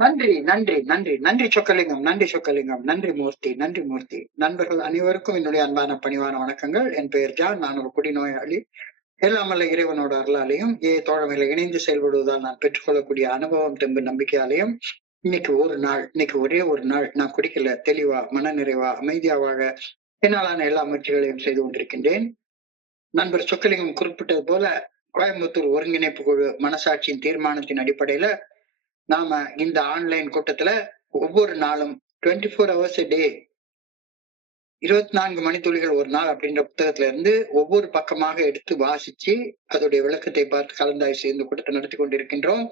நன்றி, நன்றி, நன்றி, நன்றி சொக்கலிங்கம், நன்றி சொக்கலிங்கம், நன்றி மூர்த்தி, நன்றி மூர்த்தி. நண்பர்கள் அனைவருக்கும் என்னுடைய அன்பான பணிவான வணக்கங்கள். என் பெயர் ஜான். நான் ஒரு குடிநோயாளி. எல்லாமல்ல இறைவனோட அருளாலையும் தோழமையில இணைந்து செயல்படுவதால் நான் பெற்றுக்கொள்ளக்கூடிய அனுபவம், தெம்பு, நம்பிக்கையாலையும் இன்னைக்கு ஒரே ஒரு நாள் நான் குடிக்கல, தெளிவா, மன நிறைவா, அமைதியா வாழ என்னாலான எல்லா முயற்சிகளையும் செய்து கொண்டிருக்கின்றேன். நண்பர் சொக்கலிங்கம் குறிப்பிட்டது போல கோயம்புத்தூர் ஒருங்கிணைப்பு குழு மனசாட்சியின் தீர்மானத்தின் அடிப்படையில நாம இந்த ஆன்லைன் கூட்டத்துல ஒவ்வொரு நாளும் 24 hours a day, 24 மணித்துளிகள் ஒரு நாள் அப்படின்ற புத்தகத்துல இருந்து ஒவ்வொரு பக்கமாக எடுத்து வாசிச்சு அதோடைய விளக்கத்தை பார்த்து கலந்தாய்வு செய்து கூட்டத்தை நடத்தி கொண்டிருக்கின்றோம்.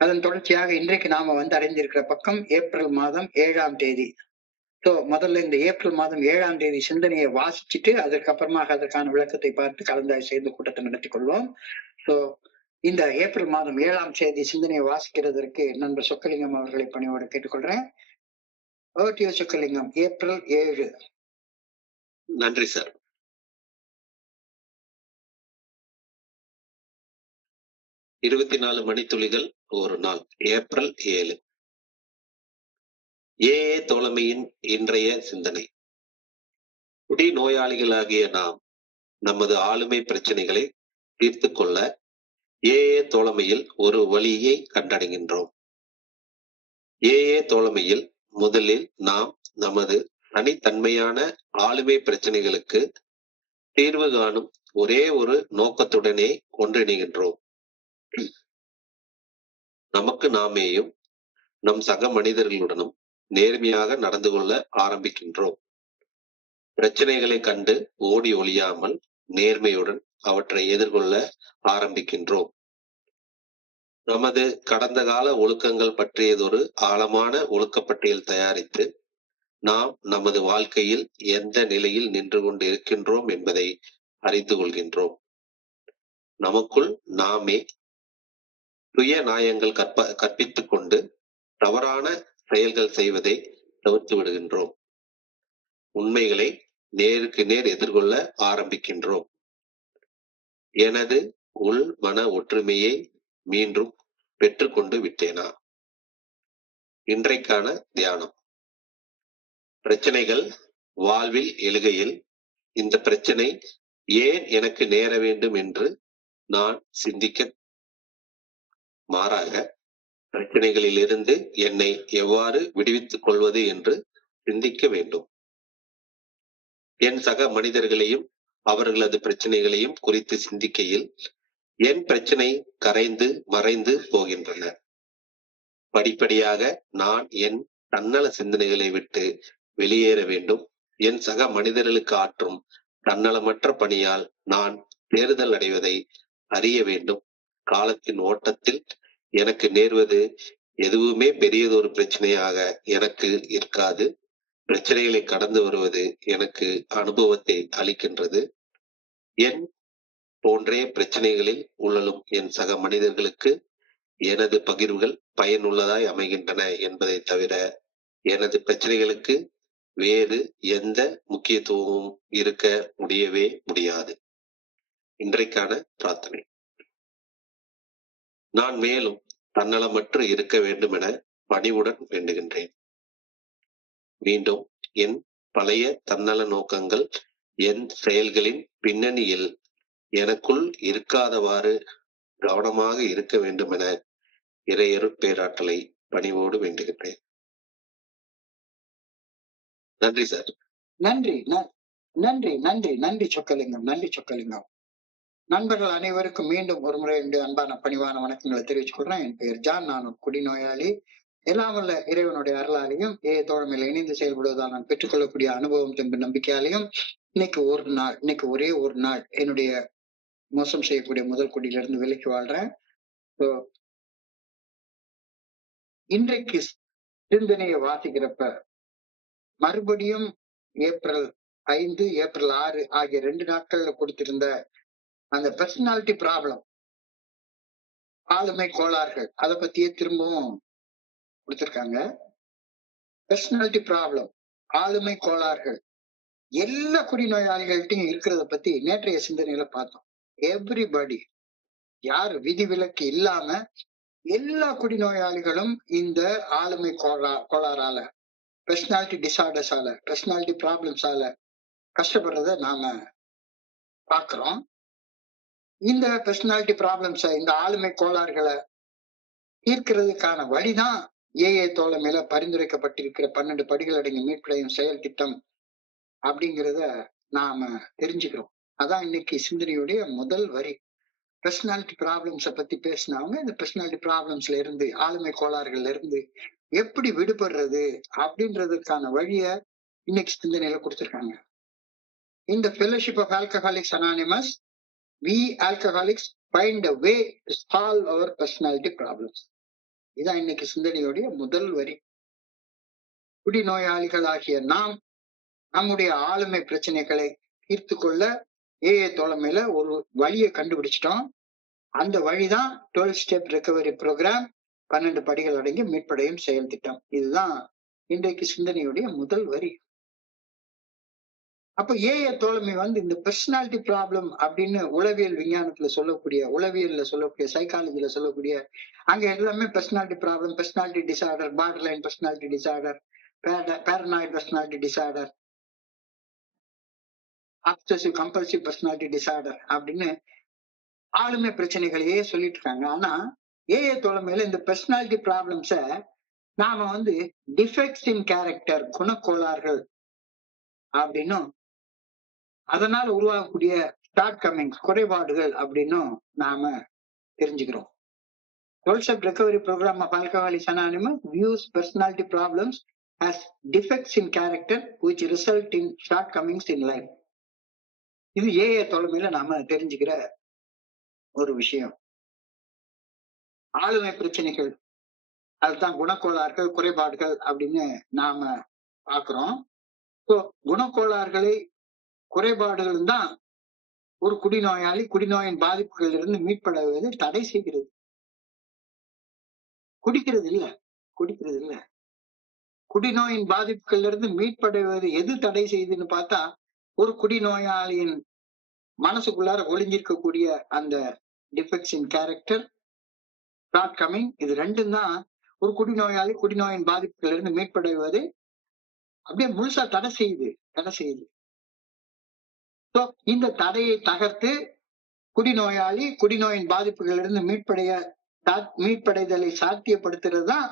அதன் தொடர்ச்சியாக இன்றைக்கு நாம அடைந்திருக்கிற பக்கம் ஏப்ரல் மாதம் 7ஆம் தேதி. முதல்ல இந்த ஏப்ரல் மாதம் 7ஆம் தேதி சிந்தனையை வாசிச்சுட்டு அதற்கப்புறமாக அதற்கான விளக்கத்தை பார்த்து கலந்தாய்வு செய்து கூட்டத்தை நடத்தி கொள்வோம். இந்த ஏப்ரல் மாதம் 7ஆம் தேதி சிந்தனையை வாசிக்கிறதற்கு நண்பர் சொக்கலிங்கம் அவர்களை பணியோடு கேட்டுக்கொள்றேன். சொக்கலிங்கம், ஏப்ரல் 7. நன்றி சார். இருபத்தி 24 மணித்துளிகள் ஒரு நாள், ஏப்ரல் 7. தோழமையின் இன்றைய சிந்தனை. குடி நோயாளிகளாகிய நாம் நமது ஆளுமை பிரச்சனைகளை தீர்த்து கொள்ள தோழமையில் ஒரு வழியை கண்டடைகின்றோம். தோழமையில் முதலில் நாம் நமது தனித்தன்மையான ஆளுமை பிரச்சனைகளுக்கு தீர்வு காணும் ஒரே ஒரு நோக்கத்துடனே ஒன்றிணைகின்றோம். நமக்கு நாமேயும் நம் சக மனிதர்களுடனும் நேர்மையாக நடந்து கொள்ள ஆரம்பிக்கின்றோம். பிரச்சனைகளை கண்டு ஓடி ஒளியாமல் நேர்மையுடன் அவற்றை எதிர்கொள்ள ஆரம்பிக்கின்றோம். நமது கடந்த கால ஒழுக்கங்கள் பற்றியதொரு ஆழமான ஒழுக்கப்பட்டியல் தயாரித்து நாம் நமது வாழ்க்கையில் எந்த நிலையில் நின்று கொண்டு இருக்கின்றோம் என்பதை அறிந்து கொள்கின்றோம். நமக்குள் நாமே சுய நியாயங்கள் கற்பித்துக் கொண்டு தவறான செயல்கள் செய்வதை தவிர்த்து விடுகின்றோம். உண்மைகளை நேருக்கு நேர் எதிர்கொள்ள ஆரம்பிக்கின்றோம். எனது உள் மன ஒற்றுமையை மீண்டும் பெற்றுக்கொண்டு விட்டேனா? இன்றைக்கான தியானம். பிரச்சனைகள் வாழ்வில் எழுகையில் இந்த பிரச்சனை ஏன் எனக்கு நேர வேண்டும் என்று நான் சிந்திக்க, மாறாக பிரச்சனைகளில் இருந்து என்னை எவ்வாறு விடுவித்துக் கொள்வது என்று சிந்திக்க வேண்டும். என் சக மனிதர்களையும் அவர்களது பிரச்சனைகளையும் குறித்து சிந்திக்கையில் என் பிரச்சனை கரைந்து மறைந்து போகின்றன. படிப்படியாக நான் என் தன்னல சிந்தனைகளை விட்டு வெளியேற வேண்டும். என் சக மனிதர்களுக்கு ஆற்றும் தன்னலமற்ற பணியால் நான் தேறுதல் அடைவதை அறிய வேண்டும். காலத்தின் ஓட்டத்தில் எனக்கு நேர்வது எதுவுமே பெரியதொரு பிரச்சனையாக எனக்கு இருக்காது. பிரச்சனைகளை கடந்து வருவது எனக்கு அனுபவத்தை அளிக்கின்றது. என் போன்றே பிரச்சனைகளில் உழலும் என் சக மனிதர்களுக்கு எனது பகிர்வுகள் பயனுள்ளதாய் அமைகின்றன என்பதை தவிர எனது பிரச்சனைகளுக்கு வேறு எந்த முக்கியத்துவமும் இருக்க முடியவே முடியாது. இன்றைக்கான பிரார்த்தனை. நான் மேலும் தன்னலமற்று இருக்க வேண்டும் என பணிவுடன் வேண்டுகின்றேன். மீண்டும் என் பழைய தன்னல நோக்கங்கள் என் செயல்களின் பின்னணியில் எனக்குள் இருக்காதவாறு கவனமாக இருக்க வேண்டும் என இறையருட் பேராற்றலை பணிவோடு வேண்டுகின்றேன். நன்றி சார். நன்றி, நன்றி, நன்றி, நன்றி சொக்கலிங்கம், நன்றி சொக்கலிங்கம். நண்பர்கள் அனைவருக்கும் மீண்டும் ஒரு முறை அன்பான பணிவான வணக்கங்களை தெரிவித்துக் கொள்றேன். என் பெயர் ஜான். நான் ஒரு குடிநோயாளி. எல்லாம் வல்ல இறைவனுடைய அருளாலையும் தோழமையில இணைந்து செயல்படுவதால் நான் பெற்றுக்கொள்ளக்கூடிய அனுபவம், தெம்பு, நம்பிக்கையாலையும் இன்னைக்கு ஒரே ஒரு நாள் என்னுடைய மோசம் செய்யக்கூடிய முதல் குடியிலிருந்து விலைக்கு வாழ்றேன். இன்றைக்கு சிந்தனையை வாசிக்கிறப்ப மறுபடியும் ஏப்ரல் 5, ஏப்ரல் 6 ஆகிய 2 நாட்கள்ல கொடுத்திருந்த அந்த பர்சனாலிட்டி ப்ராப்ளம், ஆளுமை கோளாறுகள், அதை பத்தியே திரும்பவும் கொடுத்திருக்காங்க. பர்சனாலிட்டி ப்ராப்ளம், ஆளுமை கோளாறுகள் எல்லா குடிநோயாளிகள்ட்டையும் இருக்கிறத பத்தி நேற்றைய சிந்தனையில பார்த்தோம். எவ்ரிபடி, யார் விதிவிலக்கு இல்லாம எல்லா குடிநோயாளிகளும் இந்த ஆளுமை கோளாறால, பெர்சனாலிட்டி டிசார்டர்ஸால, பெர்சனாலிட்டி ப்ராப்ளம்ஸால கஷ்டப்படுறத நாம பாக்குறோம். இந்த பெர்சனாலிட்டி ப்ராப்ளம்ஸ, இந்த ஆளுமை கோளாறுகளை தீர்க்கிறதுக்கான வழிதான் ஏஏ தோழமையில பரிந்துரைக்கப்பட்டிருக்கிற 12 படிகள் அடங்கிய மீட்படையும் செயல் திட்டம் அப்படிங்கிறத நாம தெரிஞ்சுக்கிறோம். அதான் இன்னைக்கு சிந்தனையுடைய முதல் வரி. பெர்சனாலிட்டி ப்ராப்ளம்ஸ பத்தி பேசினவங்க இந்த பெர்சனாலிட்டி ப்ராப்ளம்ஸ்ல இருந்து, ஆளுமை கோளாறுகள்ல இருந்து எப்படி விடுபடுறது அப்படின்றதுக்கான வழிய இன்னைக்கு சிந்தனையில கொடுத்திருக்காங்க. இந்த fellowship of Alcoholics Anonymous, we alcoholics find a way to solve our personality problems. இதான் இன்னைக்கு சிந்தனையுடைய முதல் வரி. குடிநோயாளிகளாகிய நாம் நம்முடைய ஆளுமை பிரச்சனைகளை தீர்த்து கொள்ள ஏஏ தோழமையில ஒரு வழியை கண்டுபிடிச்சிட்டோம். அந்த வழிதான் 12 ஸ்டெப் ரெக்கவரி ப்ரோக்ராம், 12 படிகள் அடங்கிய மீட்படையும் செயல் திட்டம். இதுதான் இன்றைக்கு சிந்தனையுடைய முதல் வரி. அப்ப ஏஏ தோழமை இந்த பெர்சனாலிட்டி ப்ராப்ளம் அப்படின்னு உளவியல் விஞ்ஞானத்துல சொல்லக்கூடிய, உளவியல்ல சொல்லக்கூடிய, சைக்காலஜில சொல்லக்கூடிய, அங்க எல்லாமே personality problem, personality disorder, border line personality disorder, paranoid personality disorder, obsessive compulsive personality disorder அப்படின்னு ஆளுமை பிரச்சனைகளையே சொல்லிட்டு இருக்காங்க. ஆனா ஏஏ தோழமையில இந்த பெர்சனாலிட்டி ப்ராப்ளம்ஸ நாம டிஃபெக்ட்ஸ் இன் கேரக்டர், குணக்கோளாறுகள் அப்படின்னும், அதனால உருவாகக்கூடிய ஷார்ட் கமிங்ஸ், குறைபாடுகள் அப்படின்னும் நாம தெரிஞ்சுக்கிறோம். 12 step recovery program of Alcoholics Anonymous views personality problems as defects in character which result in shortcomings in life. இது ஏஏ தோழமையில நாம தெரிஞ்சுக்கிற ஒரு விஷயம். ஆளுமை பிரச்சனைகள், அதுதான் குணக்கோளாறுகள், குறைபாடுகள் அப்படின்னு நாம பாக்குறோம். குணக்கோளாறுகளை, குறைபாடுகள் தான் ஒரு குடிநோயாளி குடிநோயின் பாதிப்புகள் இருந்து மீட்படுவது தடை செய்கிறது. குடிக்கிறது இல்ல. குடிநோயின் பாதிப்புகள் இருந்து மீட்படைவது எது தடை செய்யுதுன்னு பார்த்தா, ஒரு குடிநோயாளியின் மனசுக்குள்ளார ஒளிஞ்சிருக்கக்கூடிய அந்த டிஃபெக்ட்ஸ் இன் கேரக்டர், ஷார்ட் கமிங், இது ரெண்டும் தான் ஒரு குடிநோயாளி குடிநோயின் பாதிப்புகள் இருந்து மீட்படைவது அப்படியே முழுசா தடை செய்யுது. இந்த தடையை தகர்த்து குடிநோயாளி குடிநோயின் பாதிப்புகள் இருந்து மீட்படைதலை சாத்தியப்படுத்துறது தான்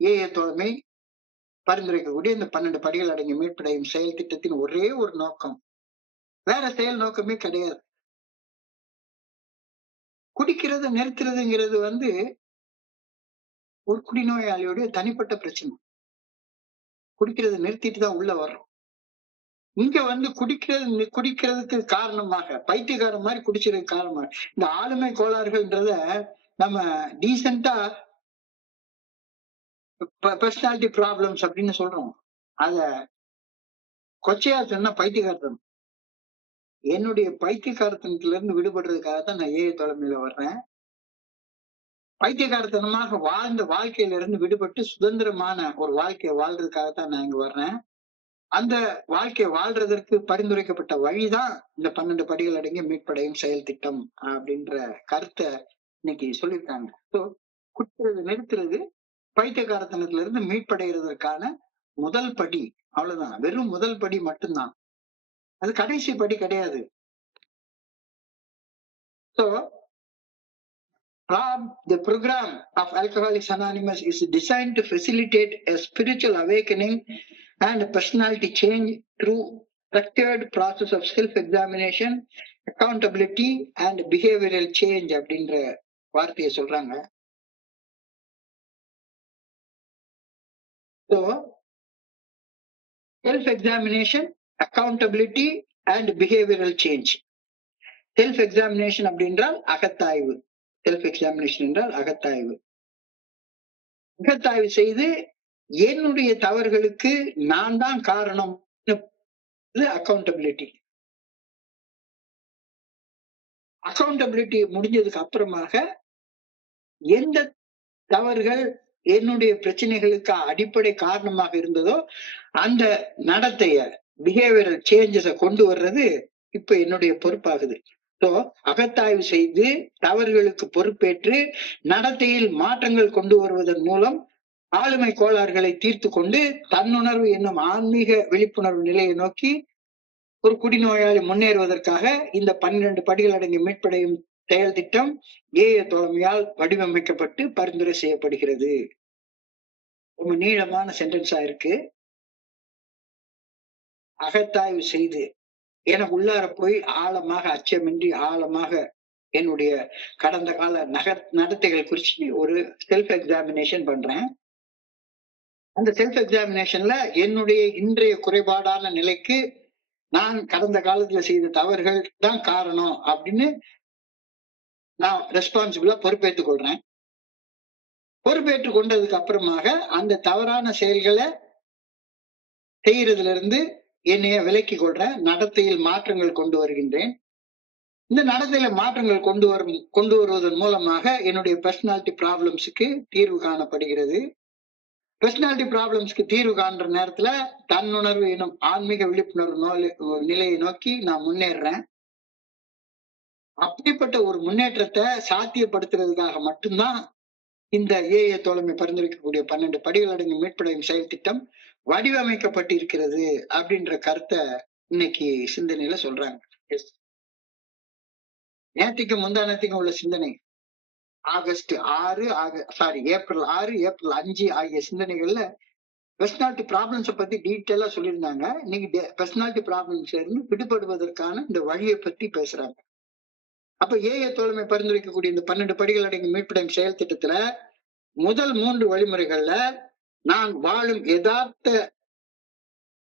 ஏஏ தோழமை பரிந்துரைக்கக்கூடிய இந்த 12 படிகள் அடங்கிய மீட்படையும் செயல் திட்டத்தின் ஒரே ஒரு நோக்கம். வேற செயல் நோக்கமே கிடையாது. குடிக்கிறது நிறுத்துறதுங்கிறது ஒரு குடிநோயாளியுடைய தனிப்பட்ட பிரச்சனை. குடிக்கிறது நிறுத்திட்டு தான் உள்ள வர்றோம். இங்க குடிக்கிறதுக்கு காரணமாக, பைத்தியக்காரன் மாதிரி குடிச்சதுக்கு காரணமாக, இந்த ஆளுமை கோளாறுகள்ன்றத நம்ம டீசெண்டா பெர்சனாலிட்டி ப்ராப்ளம்ஸ் அப்படின்னு சொல்றோம். அத கொச்சையா சொன்னா பைத்தியக்காரத்தனம். என்னுடைய பைத்தியக்காரத்தனத்துல இருந்து விடுபடுறதுக்காக தான் நான் ஏஏ தோழமையில வர்றேன். பைத்தியக்காரத்தனமாக வாழ்ந்த வாழ்க்கையில இருந்து விடுபட்டு சுதந்திரமான ஒரு வாழ்க்கையை வாழ்றதுக்காகத்தான் நான் இங்க வர்றேன். அந்த வாழ்க்கையை வாழ்றதற்கு பரிந்துரைக்கப்பட்ட வழிதான் இந்த 12 படிகள் அடங்கிய மீட்படையும் செயல் திட்டம் அப்படின்ற கருத்தை இன்னைக்கு சொல்லியிருக்காங்க. குடிக்கிறது நிறுத்துறது பைத்தியக்காரத்தனத்துல இருந்து மீட்படைகிறதுக்கான முதல் படி. அவ்வளவுதான், வெறும் முதல் படி மட்டும்தான், அது கடைசி படி கிடையாது. The program of Alcoholics Anonymous is designed to facilitate a spiritual awakening and a personality change through structured process of self-examination, accountability and behavioral change அப்படின்ற வார்த்தையை சொல்றாங்க. Self-examination, accountability and behavioral change. Self-examination அப்படின்றால் அகத்தாய்வு. Self-examination என்றால் அகத்தாய்வு. அகத்தாய்வு செய்து என்னுடைய தவறுகளுக்கு நான் தான் காரணம், அக்கௌண்டபிலிட்டி. அக்கௌண்டபிலிட்டி முடிஞ்சதுக்கு அப்புறமாக எந்த தவறுகள் என்னுடைய பிரச்சனைகளுக்கு அடிப்படை காரணமாக இருந்ததோ அந்த நடத்தைய, பிஹேவியரல் சேஞ்சஸ கொண்டு வர்றது இப்ப என்னுடைய பொறுப்பாகுது. சோ அகத்தாய்வு செய்து தவறுகளுக்கு பொறுப்பேற்று நடத்தையில் மாற்றங்கள் கொண்டு வருவதன் மூலம் ஆளுமை கோளாறுகளை தீர்த்து கொண்டு தன்னுணர்வு என்னும் ஆன்மீக விழிப்புணர்வு நிலையை நோக்கி ஒரு குடிநோயாளி முன்னேறுவதற்காக இந்த 12 படிகள் அடங்கிய மீட்படையும் செயல் திட்டம் ஏஏ தோழமையால் வடிவமைக்கப்பட்டு பரிந்துரை செய்யப்படுகிறது. ரொம்ப நீளமான சென்டென்ஸா இருக்கு. அகத்தாய்வு செய்து எனக்கு உள்ளார போய் ஆழமாக, அச்சமின்றி ஆழமாக என்னுடைய கடந்த கால நடத்தைகள் குறிச்சு ஒரு செல்ஃப் எக்ஸாமினேஷன் பண்றேன். அந்த செல்ஃப் எக்ஸாமினேஷன்ல என்னுடைய இன்றைய குறைபாடான நிலைக்கு நான் கடந்த காலத்துல செய்த தவறுகள் தான் காரணம் அப்படின்னு நான் ரெஸ்பான்சிபிளா பொறுப்பேற்றுக் கொள்றேன். பொறுப்பேற்றுக் கொண்டதுக்கு அப்புறமாக அந்த தவறான செயல்களை செய்யறதுல இருந்து என்னைய விலக்கி கொள்றேன். நடத்தையில் மாற்றங்கள் கொண்டு வருகின்றேன். இந்த நடத்தையில மாற்றங்கள் கொண்டு வருவதன் மூலமாக என்னுடைய பர்சனாலிட்டி ப்ராப்ளம்ஸுக்கு தீர்வு காணப்படுகிறது. பர்சனாலிட்டி ப்ராப்ளம்ஸ்க்கு தீர்வு காண்ற நேரத்துல தன்னுணர்வு எனும் ஆன்மீக விழிப்புணர்வு நிலையை நோக்கி நான் முன்னேறேன். அப்படிப்பட்ட ஒரு முன்னேற்றத்தை சாத்தியப்படுத்துறதுக்காக மட்டும்தான் இந்த ஏஏ தோழமை பரிந்துரைக்கக்கூடிய 12 படிகள் அடங்கிய மீட்படையும் செயல் திட்டம் வடிவமைக்கப்பட்டிருக்கிறது அப்படின்ற கருத்தை இன்னைக்கு சிந்தனையில சொல்றாங்க. நேற்றுக்கு முந்தானத்துக்கு உள்ள சிந்தனை ஏப்ரல் 6, ஏப்ரல் 5 ஆகிய சிந்தனைகள்ல பர்சனாலிட்டி ப்ராப்ளம்ஸை பத்தி டீட்டெயிலா சொல்லியிருந்தாங்க. இன்னைக்கு பர்சனாலிட்டி ப்ராப்ளம்ஸ்ல இருந்து விடுபடுவதற்கான இந்த வழியை பத்தி பேசுறாங்க. அப்ப ஏஏ தோழமை பரிந்துரைக்கக்கூடிய இந்த 12 படிகள் அடங்கிய மீட்படையும் செயல் திட்டத்துல முதல் 3 வழிமுறைகள்ல நான் வாழும் யதார்த்த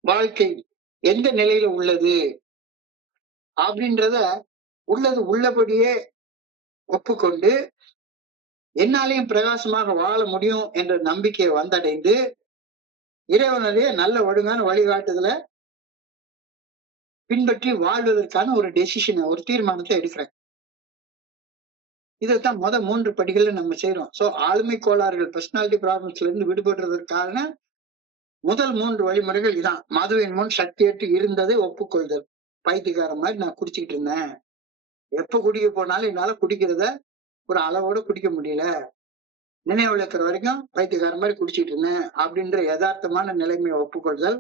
வாழ்க்கை எந்த நிலையில உள்ளது அப்படின்றத உள்ளபடியே ஒப்புக்கொண்டு என்னாலையும் பிரகாசமாக வாழ முடியும் என்ற நம்பிக்கையை வந்தடைந்து இறைவனுடைய நல்ல ஒழுங்கான வழிகாட்டுதலை பின்பற்றி வாழ்வதற்கான ஒரு டெசிஷனை, ஒரு தீர்மானத்தை எடுக்கிறேன். இதைத்தான் 3 படிகள்ல நம்ம செய்யறோம். சோ ஆளுமை கோளாறுகள், பர்சனாலிட்டி ப்ராப்ளம்ஸ்ல இருந்து விடுபடுறதற்கான முதல் 3 வழிமுறைகள் இதான். மதுவின் முன் சக்தியற்று இருந்ததை ஒப்புக்கொள்தல். பைத்தியக்கார மாதிரி நான் குடிச்சுக்கிட்டு இருந்தேன். எப்ப குடிக்க போனாலும் என்னால குடிக்கிறத ஒரு அளவோட குடிக்க முடியல. நினைவுல இருக்கிற வரைக்கும் பைத்தியக்கார மாதிரி குடிச்சிட்டு இருந்தேன் அப்படின்ற யதார்த்தமான நிலைமையை ஒப்புக்கொள்தல்.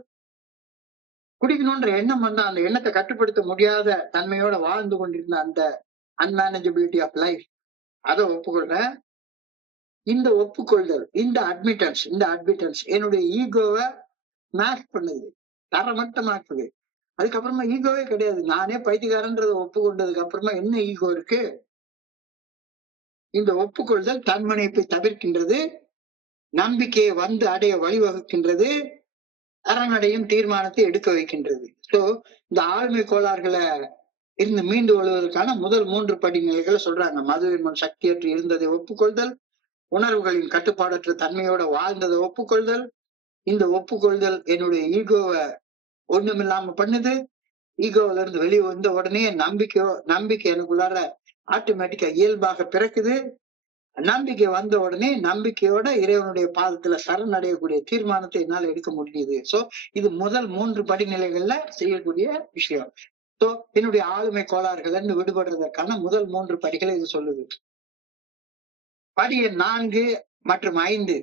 குடிக்கணும்ன்ற எண்ணம் வந்தா அந்த எண்ணத்தை கட்டுப்படுத்த முடியாத தன்மையோட வாழ்ந்து கொண்டிருந்த அந்த அன்மேனேஜபிலிட்டி ஆஃப் லைஃப், அதை ஒப்புக்கொள்றேன். இந்த ஒப்புக்கொள்தல், இந்த அட்மிட்டன்ஸ் என்னுடைய ஈகோவை ஸ்மாஷ் பண்ணுது, தரமட்டமாக்குது. அதுக்கப்புறமா ஈகோவே கிடையாது. நானே பைத்தியக்காரன்றதை ஒப்புக்கொண்டதுக்கு அப்புறமா என்ன ஈகோ இருக்கு? இந்த ஒப்புக்கொள்தல் தன்மனைப்பை தவிர்க்கின்றது, நம்பிக்கையை வந்து அடைய வழிவகுக்கின்றது, அறநடையும் தீர்மானத்தை எடுக்க வைக்கின்றது. சோ இந்த ஆளுமை கோளாறுகளை இருந்து மீண்டு வருவதற்கான முதல் 3 படிநிலைகளை சொல்றாங்க. மதுவின் முன் சக்தியற்று இருந்ததை ஒப்புக்கொள்தல், உணர்வுகளின் கட்டுப்பாடற்ற தன்மையோட வாழ்ந்ததை ஒப்புக்கொள்தல், இந்த ஒப்புக்கொள்தல் என்னுடைய ஈகோவை ஒண்ணுமில்லாம பண்ணுது. ஈகோவில இருந்து வெளியே வந்த உடனே நம்பிக்கை எனக்குள்ளார ஆட்டோமேட்டிக்கா இயல்பாக பிறக்குது. நம்பிக்கை வந்த உடனே நம்பிக்கையோட இறைவனுடைய பாதத்துல சரணடையக்கூடிய தீர்மானத்தை என்னால எடுக்க முடியுது. சோ இது முதல் 3 படிநிலைகள்ல செய்யக்கூடிய விஷயம். சோ என்னுடைய ஆளுமை கோளாறுகள் இருந்து விடுபடுறதற்கான முதல் 3 படிகளை இது சொல்லுது. படி எண் 4 மற்றும் 5.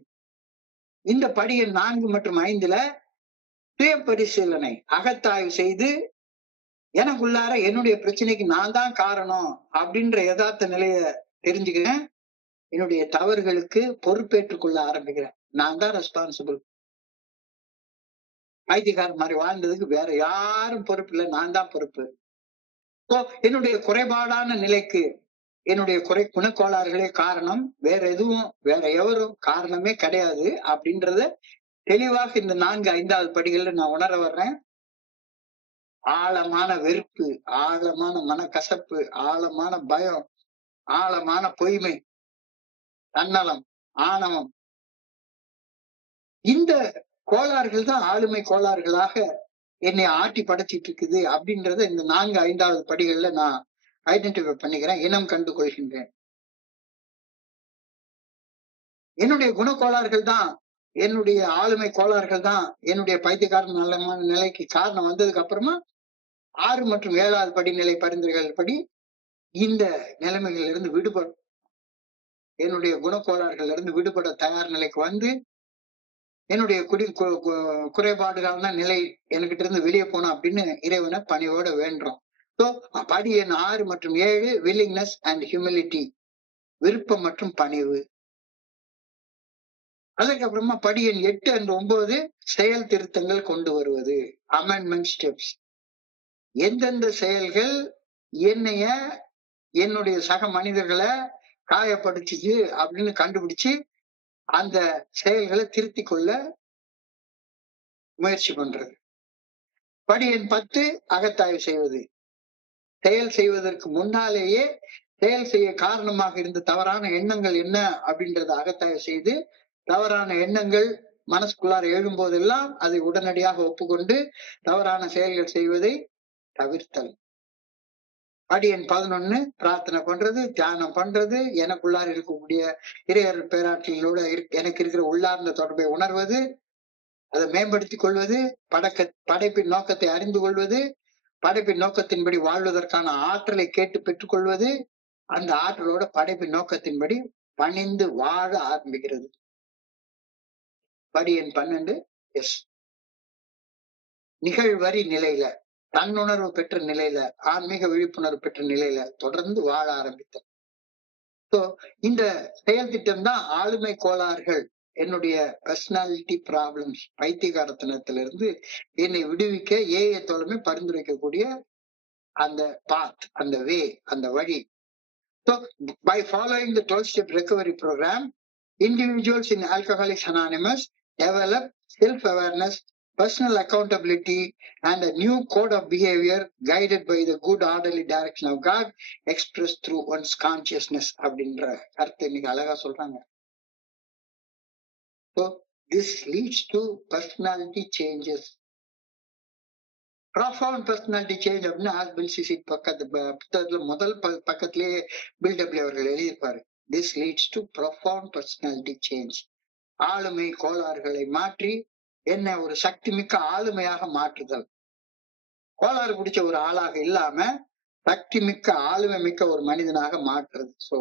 இந்த படி எண் 4 மற்றும் 5ல சுய பரிசீலனை, அகத்தாய்வு செய்து எனக்குள்ளார என்னுடைய பிரச்சனைக்கு நான் தான் காரணம் அப்படின்ற யதார்த்த நிலைய தெரிஞ்சுக்கிறேன். என்னுடைய தவறுகளுக்கு பொறுப்பேற்றுக் கொள்ள ஆரம்பிக்கிறேன். நான் தான் ரெஸ்பான்சிபிள். பைத்தியக்காரன் மாதிரி வாழ்ந்ததுக்கு வேற யாரும் பொறுப்பு இல்லை, நான் தான் பொறுப்பு. என்னுடைய குறைபாடான நிலைக்கு என்னுடைய குணக்கோளாறுகளே காரணம், வேற எவரும் காரணமே கிடையாது அப்படின்றத தெளிவாக இந்த 4, 5வது படிகள்ல நான் உணர வர்றேன். ஆழமான வெறுப்பு, ஆழமான மனக்கசப்பு, ஆழமான பயம், ஆழமான பொய்மை, தன்னலம், ஆணவம், இந்த கோளாறுகள் தான் ஆளுமை கோளாறுகளாக என்னை ஆட்டி படைச்சிட்டு இருக்குது அப்படின்றத இந்த 4, 5வது படிகள்ல நான் ஐடென்டிஃபை பண்ணிக்கிறேன், இனம் கண்டு கொள்கின்றேன். என்னுடைய குணக்கோளாறுகள் தான், என்னுடைய ஆளுமை கோளாறுகள் தான் என்னுடைய பைத்தியக்காரன் நல்லமான நிலைக்கு காரணம். வந்ததுக்கு அப்புறமா 6 மற்றும் 7வது படிநிலை பரிந்துரைகள் படி இந்த நிலைமைகளில் இருந்து விடுபட, என்னுடைய குணக்கோளாறுகள்ல இருந்து விடுபட தயார் நிலைக்கு வந்து என்னுடைய குறைபாடுகளான நிலை என்கிட்ட இருந்து வெளியே போனோம் அப்படின்னு இறைவனை பணிவோட வேண்டுறோம். ஸோ படி எண் 6 மற்றும் 7 வில்லிங்னஸ் அண்ட் ஹியூமிலிட்டி, விருப்பம் மற்றும் பணிவு. அதுக்கப்புறமா படி எண் 8 and 9 செயல் திருத்தங்கள் கொண்டு வருவது, அமெண்ட்மெண்ட் ஸ்டெப்ஸ். எந்தெந்த செயல்கள் என்னைய என்னுடைய சக மனிதர்களை காயப்படுத்துச்சு அப்படின்னு கண்டுபிடிச்சு அந்த செயல்களை திருத்தி கொள்ள முயற்சி பண்றது. படி எண் 10 அகத்தாய்வு செய்வது. செயல் செய்வதற்கு முன்னாலேயே செயல் செய்ய காரணமாக இருந்த தவறான எண்ணங்கள் என்ன அப்படின்றத அகத்தாய்வு செய்து, தவறான எண்ணங்கள் மனசுக்குள்ளார எழும் போதெல்லாம் அதை உடனடியாக ஒப்புக்கொண்டு தவறான செயல்கள் செய்வதை தவிர்த்தல். படி எண் 11 பிரார்த்தனை பண்றது, தியானம் பண்றது, எனக்குள்ளார இருக்கக்கூடிய இறையர் பேராற்றலோட எனக்கு இருக்கிற உள்ளார்ந்த தொடர்பை உணர்வது, அதை மேம்படுத்திக் கொள்வது, படைப்பின் நோக்கத்தை அறிந்து கொள்வது, படைப்பின் நோக்கத்தின்படி வாழ்வதற்கான ஆற்றலை கேட்டு பெற்றுக்கொள்வது, அந்த ஆற்றலோட படைப்பின் நோக்கத்தின்படி பணிந்து வாழ ஆரம்பிக்கிறது. படி எண் 12 எஸ், நிகழ்வரி நிலையில, தன்னுணர்வு பெற்ற நிலையில, ஆன்மீக விழிப்புணர்வு பெற்ற நிலையில தொடர்ந்து வாழ ஆரம்பித்தல். சோ இந்த செயல் திட்டம் தான் ஆளுமை கோளாறுகள், என்னுடைய பர்சனாலிட்டி ப்ராப்ளம்ஸ், பைத்தியகாரத்தனத்திலிருந்து என்னை விடுவிக்க ஏஏ தோழமை பரிந்துரைக்கக்கூடிய அந்த பாத், அந்த வே, அந்த வழி. So by following the 12-step recovery program, individuals in Alcoholics Anonymous develop self-awareness, personal accountability, and a new code of behavior guided by the good orderly direction of God expressed through one's consciousness அப்படின்ற கருத்தை இன்னைக்கு அழகா சொல்றாங்க. So this leads to personality changes. Profound personality change அப்படின்னா ஆல்பின்சிசி புத்தகத்துல முதல் பக்கத்திலேயே பில்டப்ல அவர்கள் எழுதியிருப்பாரு. This leads to profound personality change. ஆளுமை கோளாறுகளை மாற்றி என்ன ஒரு சக்தி மிக்க ஆளுமையாக மாற்றுதல். கோளாறு பிடிச்ச ஒரு ஆளாக இல்லாம சக்தி மிக்க ஆளுமை மிக்க ஒரு மனிதனாக மாற்றுறது. சோ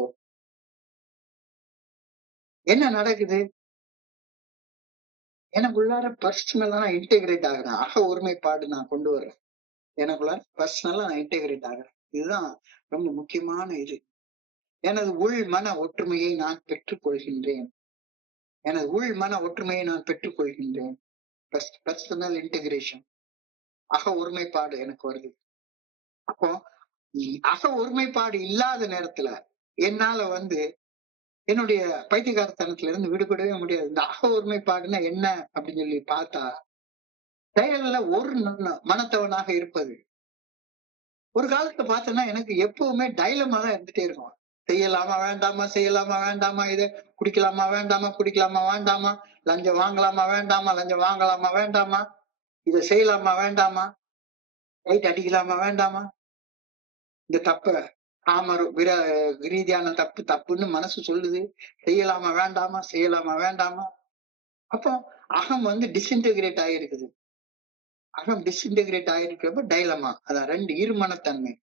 என்ன நடக்குது? எனக்குள்ளார பர்சனலா நான் இன்டெகிரேட் ஆகுறேன். அக ஒருமைப்பாடு நான் கொண்டு வர்றேன். எனக்குள்ளார பர்சனலா நான் இன்டெகிரேட் ஆகுறேன். இதுதான் ரொம்ப முக்கியமான இது. எனது உள் மன ஒற்றுமையை நான் பெற்றுக் கொள்கின்றேன். எனது உள் மன ஒற்றுமையை நான் பெற்றுக் கொள்கின்றேன். பர்சனல் இன்டெகிரேஷன், அக ஒருமைப்பாடு எனக்கு வருது. அப்போ அக ஒருமைப்பாடு இல்லாத நேரத்துல என்னால என்னுடைய பைத்தியகாரத்தனத்துல இருந்து விடுபடவே முடியாது. இந்த அக ஒருமைப்பாடுன்னா என்ன அப்படின்னு சொல்லி பார்த்தா, செயல்ல ஒரு மனத்தவனாக இருப்பது. ஒரு காலத்துல பார்த்தோன்னா எனக்கு எப்பவுமே டைலமா தான் இருந்துட்டே இருக்கும். செய்யலாமா வேண்டாமா, செய்யலாமா வேண்டாமா, இதை குடிக்கலாமா வேண்டாமா, குடிக்கலாமா வேண்டாமா, லஞ்சம் வாங்கலாமா வேண்டாமா, லஞ்சம் வாங்கலாமா வேண்டாமா, இதை செய்யலாமா வேண்டாமா, ரைட் அடிக்கலாமா வேண்டாமா, இந்த தப்ப ரீதியான தப்பு தப்புன்னு மனசு சொல்லுது, செய்யலாமா வேண்டாமா, செய்யலாமா வேண்டாமா. அப்போ அகம் டிஸ்இன்டெகிரேட் ஆகிருக்குது. அகம் டிஸ்இன்டெகிரேட் ஆகிருக்கிறப்ப டைலமா, அதான் ரெண்டு இருமனத்தன்மை.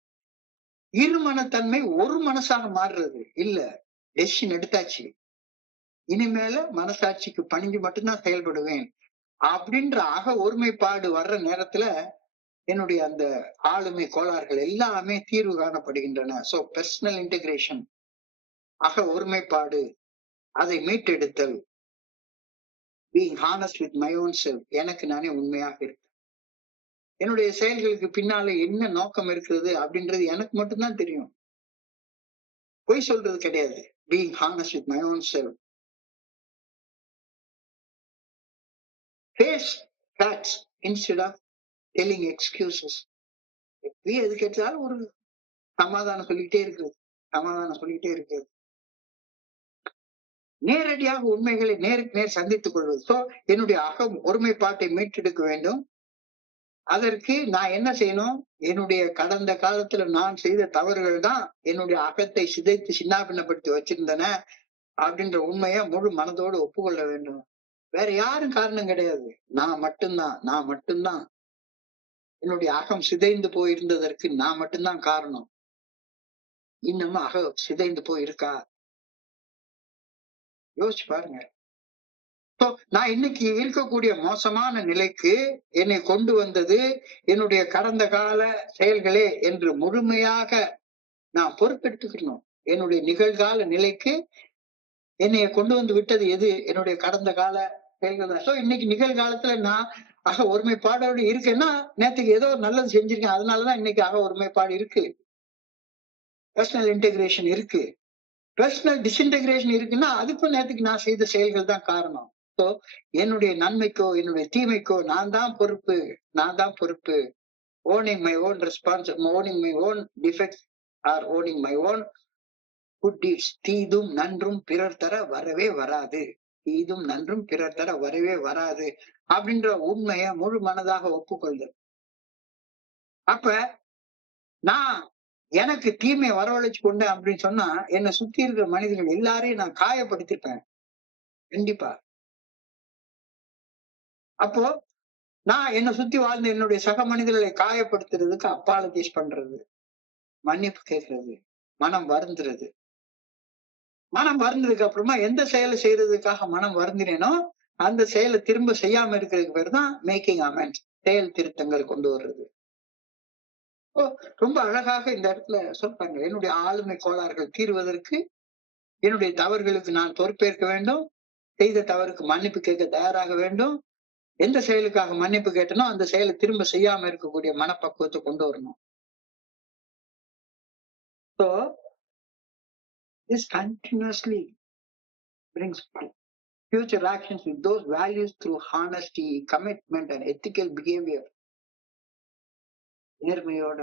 இருமனத்தன்மை ஒரு மனசாக மாறுறது இல்ல, டெசிஷன் எடுத்தாச்சு, இனிமேல மனசாட்சிக்கு பணிஞ்சு மட்டும்தான் செயல்படுவேன் அப்படின்ற அக ஒருமைப்பாடு வர்ற நேரத்துல என்னுடைய அந்த ஆளுமை கோளாறுகள் எல்லாமே தீர்வு காணப்படுகின்றன. சோ பர்சனல் இன்டெகிரேஷன், அக ஒருமைப்பாடு, அதை மீட்டெடுத்தல், being honest with my own self, எனக்கு நானே உண்மையாக இருக்கு, என்னுடைய செயல்களுக்கு பின்னால என்ன நோக்கம் இருக்கிறது அப்படின்றது எனக்கு மட்டும்தான் தெரியும், பொய் சொல்றது கிடையாது. being honest with my own self, face facts instead of telling excuses. எது கேட்டாலும் ஒரு சமாதானம் சொல்லிக்கிட்டே இருக்கிறது, நேரடியாக உண்மைகளை நேருக்கு நேர் சந்தித்துக் கொள்வது. சோ என்னுடைய அகம் ஒருமைப்பாட்டை மீட்டெடுக்க வேண்டும். அதற்கு நான் என்ன செய்யணும்? என்னுடைய கடந்த காலத்துல நான் செய்த தவறுகள் தான் என்னுடைய அகத்தை சிதைத்து சின்னாபின்னப்படுத்தி வச்சிருந்தன அப்படின்ற உண்மையை முழு மனதோடு ஒப்புக்கொள்ள வேண்டும். வேற யாரும் காரணம் கிடையாது, நான் மட்டும்தான். என்னுடைய அகம் சிதைந்து போயிருந்ததற்கு நான் மட்டும்தான் காரணம். இன்னமும் அக சிதைந்து போய் இருக்கா? யோசிச்சு பாருங்க. நான் இன்னைக்கு இருக்கக்கூடிய மோசமான நிலைக்கு என்னை கொண்டு வந்தது என்னுடைய கடந்த கால செயல்களே என்று முழுமையாக நான் பொறுப்பெடுத்துக்கணும். என்னுடைய நிகழ்கால நிலைக்கு என்னைய கொண்டு வந்து விட்டது எது? என்னுடைய கடந்த கால செயல்கள் தான். இன்னைக்கு நிகழ்காலத்துல நான் அக ஒருமைப்பாடோடு இருக்கேன்னா, நேத்துக்கு ஏதோ நல்லது செஞ்சிருக்கேன். அதனாலதான் இன்னைக்கு அக ஒருமைப்பாடு இருக்கு. பர்சனல் இன்டெகிரேஷன் இருக்கு. பர்சனல் டிஸ்இன்டெகிரேஷன் இருக்குன்னா, அதுக்கும் நேத்துக்கு நான் செய்த செயல்கள் தான் காரணம். என்னுடைய நன்மைக்கோ, என்னுடைய தீமைக்கோ நான் தான் பொறுப்பு. நான் தான் பொறுப்பு. owning my own owning my own defects or owning my own good deeds. தீதும் நன்றும் பிறர் தர வரவே வராது. தீதும் நன்றும் பிறர் தர வரவே வராது அப்படின்ற உண்மையை முழு மனதாக ஒப்புக்கொள்ளுதல். அப்ப நான் எனக்கு தீமையை வரவழைச்சு கொண்டேன் அப்படின்னு சொன்னா, என்னை சுத்தி இருக்கிற மனிதர்கள் எல்லாரையும் நான் காயப்படுத்திருப்பேன். கண்டிப்பா. அப்போ நான் என்னை சுத்தி வாழ்ந்த என்னுடைய சக மனிதர்களை காயப்படுத்துறதுக்கு அப்பாலஜைஸ் பண்றது, மன்னிப்பு கேட்கறது, மனம் வருந்துறது. மனம் வருந்ததுக்கு அப்புறமா எந்த செயலை செய்யறதுக்காக மனம் வருந்தினேனோ அந்த செயலை திரும்ப செய்யாம இருக்கிறதுக்கு பேர் தான் மேக்கிங் அமெண்ட்ஸ், செயல் திருத்தங்கள் கொண்டு வர்றது. ரொம்ப அழகாக இந்த இடத்துல சொல்றாங்க, என்னுடைய ஆளுமை கோளாறுகள் தீர்வதற்கு என்னுடைய தவறுகளுக்கு நான் பொறுப்பேற்க வேண்டும், செய்த தவறுக்கு மன்னிப்பு கேட்க தயாராக வேண்டும், எந்த செயலுக்காக மன்னிப்பு கேட்டனோ அந்த செயலை திரும்ப செய்யாம இருக்கக்கூடிய மனப்பக்குவத்தை கொண்டு வரணும். So this continuously brings future actions with those values through honesty, commitment and ethical behavior. நேர்மையோட,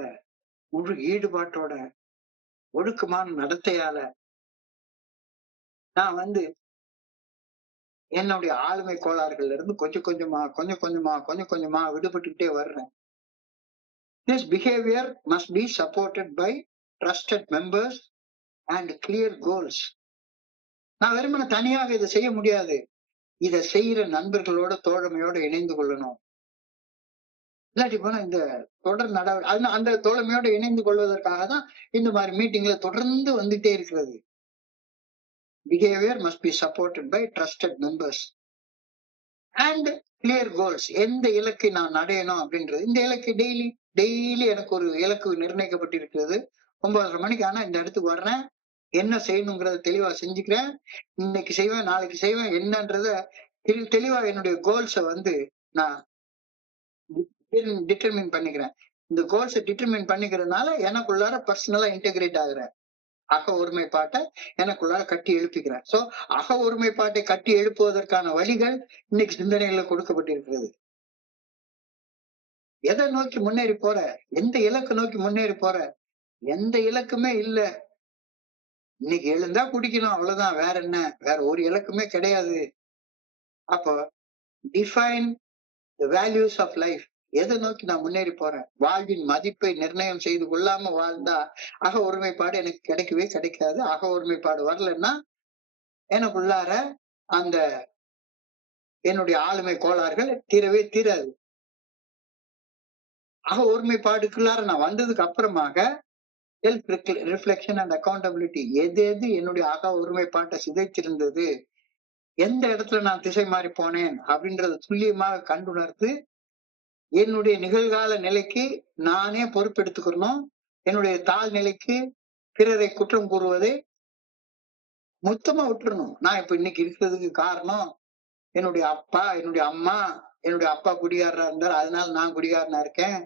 முழு ஈடுபாட்டோட, ஒழுக்கமான நடத்தையால நான் என்னுடைய ஆளுமை கோளாறுகள்ல இருந்து கொஞ்சம் கொஞ்சமா விடுபட்டுக்கிட்டே வர்றேன். This behavior must be supported by trusted members and clear goals. நான் வெறுமனே தனியாக இதை செய்ய முடியாது. இதை செய்யற நண்பர்களோட, தோழமையோட இணைந்து கொள்ளணும். இல்லாட்டி போனா இந்த தொடர் அந்த தோழமையோட இணைந்து கொள்வதற்காக தான் இந்த மாதிரி மீட்டிங்ல தொடர்ந்து வந்துட்டே இருக்கிறது. Behavior must be supported by trusted members and clear goals. எந்த இலக்கை நான் அடையணும் அப்படின்றது, இந்த இலக்கு டெய்லி எனக்கு ஒரு இலக்கு நிர்ணயிக்கப்பட்டிருக்கிறது. 9:30 மணிக்கு ஆனா இந்த இடத்துக்கு வர்றேன், என்ன செய்யணுங்கிறத தெளிவா செஞ்சுக்கிறேன், இன்னைக்கு செய்வேன், நாளைக்கு செய்வேன், என்னன்றத தெளிவா என்னுடைய கோல்ஸை நான் டிட்டர்மின் பண்ணிக்கிறேன். இந்த கோல்ஸை டிட்டர்மின் பண்ணிக்கிறதுனால எனக்குள்ளார பர்சனலா இன்டெகிரேட் ஆகுறேன். அக ஒருமைப்பாட்டை எனக்குள்ளார கட்டி எழுப்பிக்கிறேன். அக ஒருமைப்பாட்டை கட்டி எழுப்புவதற்கான வழிகள் இன்னைக்கு சிந்தனைகளை கொடுக்கப்பட்டிருக்கிறது. எதை நோக்கி முன்னேறி போற, எந்த இலக்கு நோக்கி முன்னேறி போற, எந்த இலக்குமே இல்ல. இன்னைக்கு எழுந்தா குடிக்கணும், அவ்வளவுதான். வேற என்ன? வேற ஒரு இலக்குமே கிடையாது. அப்போ define the values of life. எதை நோக்கி நான் முன்னேறி போறேன்? வாழ்வின் மதிப்பை நிர்ணயம் செய்து கொள்ளாம வாழ்ந்தா அக ஒருமைப்பாடு எனக்கு கிடைக்கவே கிடைக்காது. அக ஒருமைப்பாடு வரலன்னா எனக்குள்ளார அந்த என்னுடைய ஆளுமை கோளாறுகள் தீரவே தீராது. அக ஒருமைப்பாடுக்குள்ளார நான் வந்ததுக்கு அப்புறமாக செல்ஃப் ரிஃப்ளெக்ஷன் அண்ட் அக்கௌண்டபிலிட்டி, எது என்னுடைய அக ஒருமைப்பாட்டை சிதைச்சிருந்தது, எந்த இடத்துல நான் திசை மாறி போனேன் அப்படின்றத துல்லியமாக கண்டுணர்ந்து என்னுடைய நிகழ்கால நிலைக்கு நானே பொறுப்பெடுத்துக்கணும். என்னுடைய தாழ் நிலைக்கு பிறரை குற்றம் கூறுவதை மொத்தமா விட்டுறணும். நான் இப்ப இன்னைக்கு இருக்கிறதுக்கு காரணம் என்னுடைய அப்பா, என்னுடைய அம்மா. என்னுடைய அப்பா குடிகாரரா இருந்தார், அதனால நான் குடிகாரனா இருக்கேன்.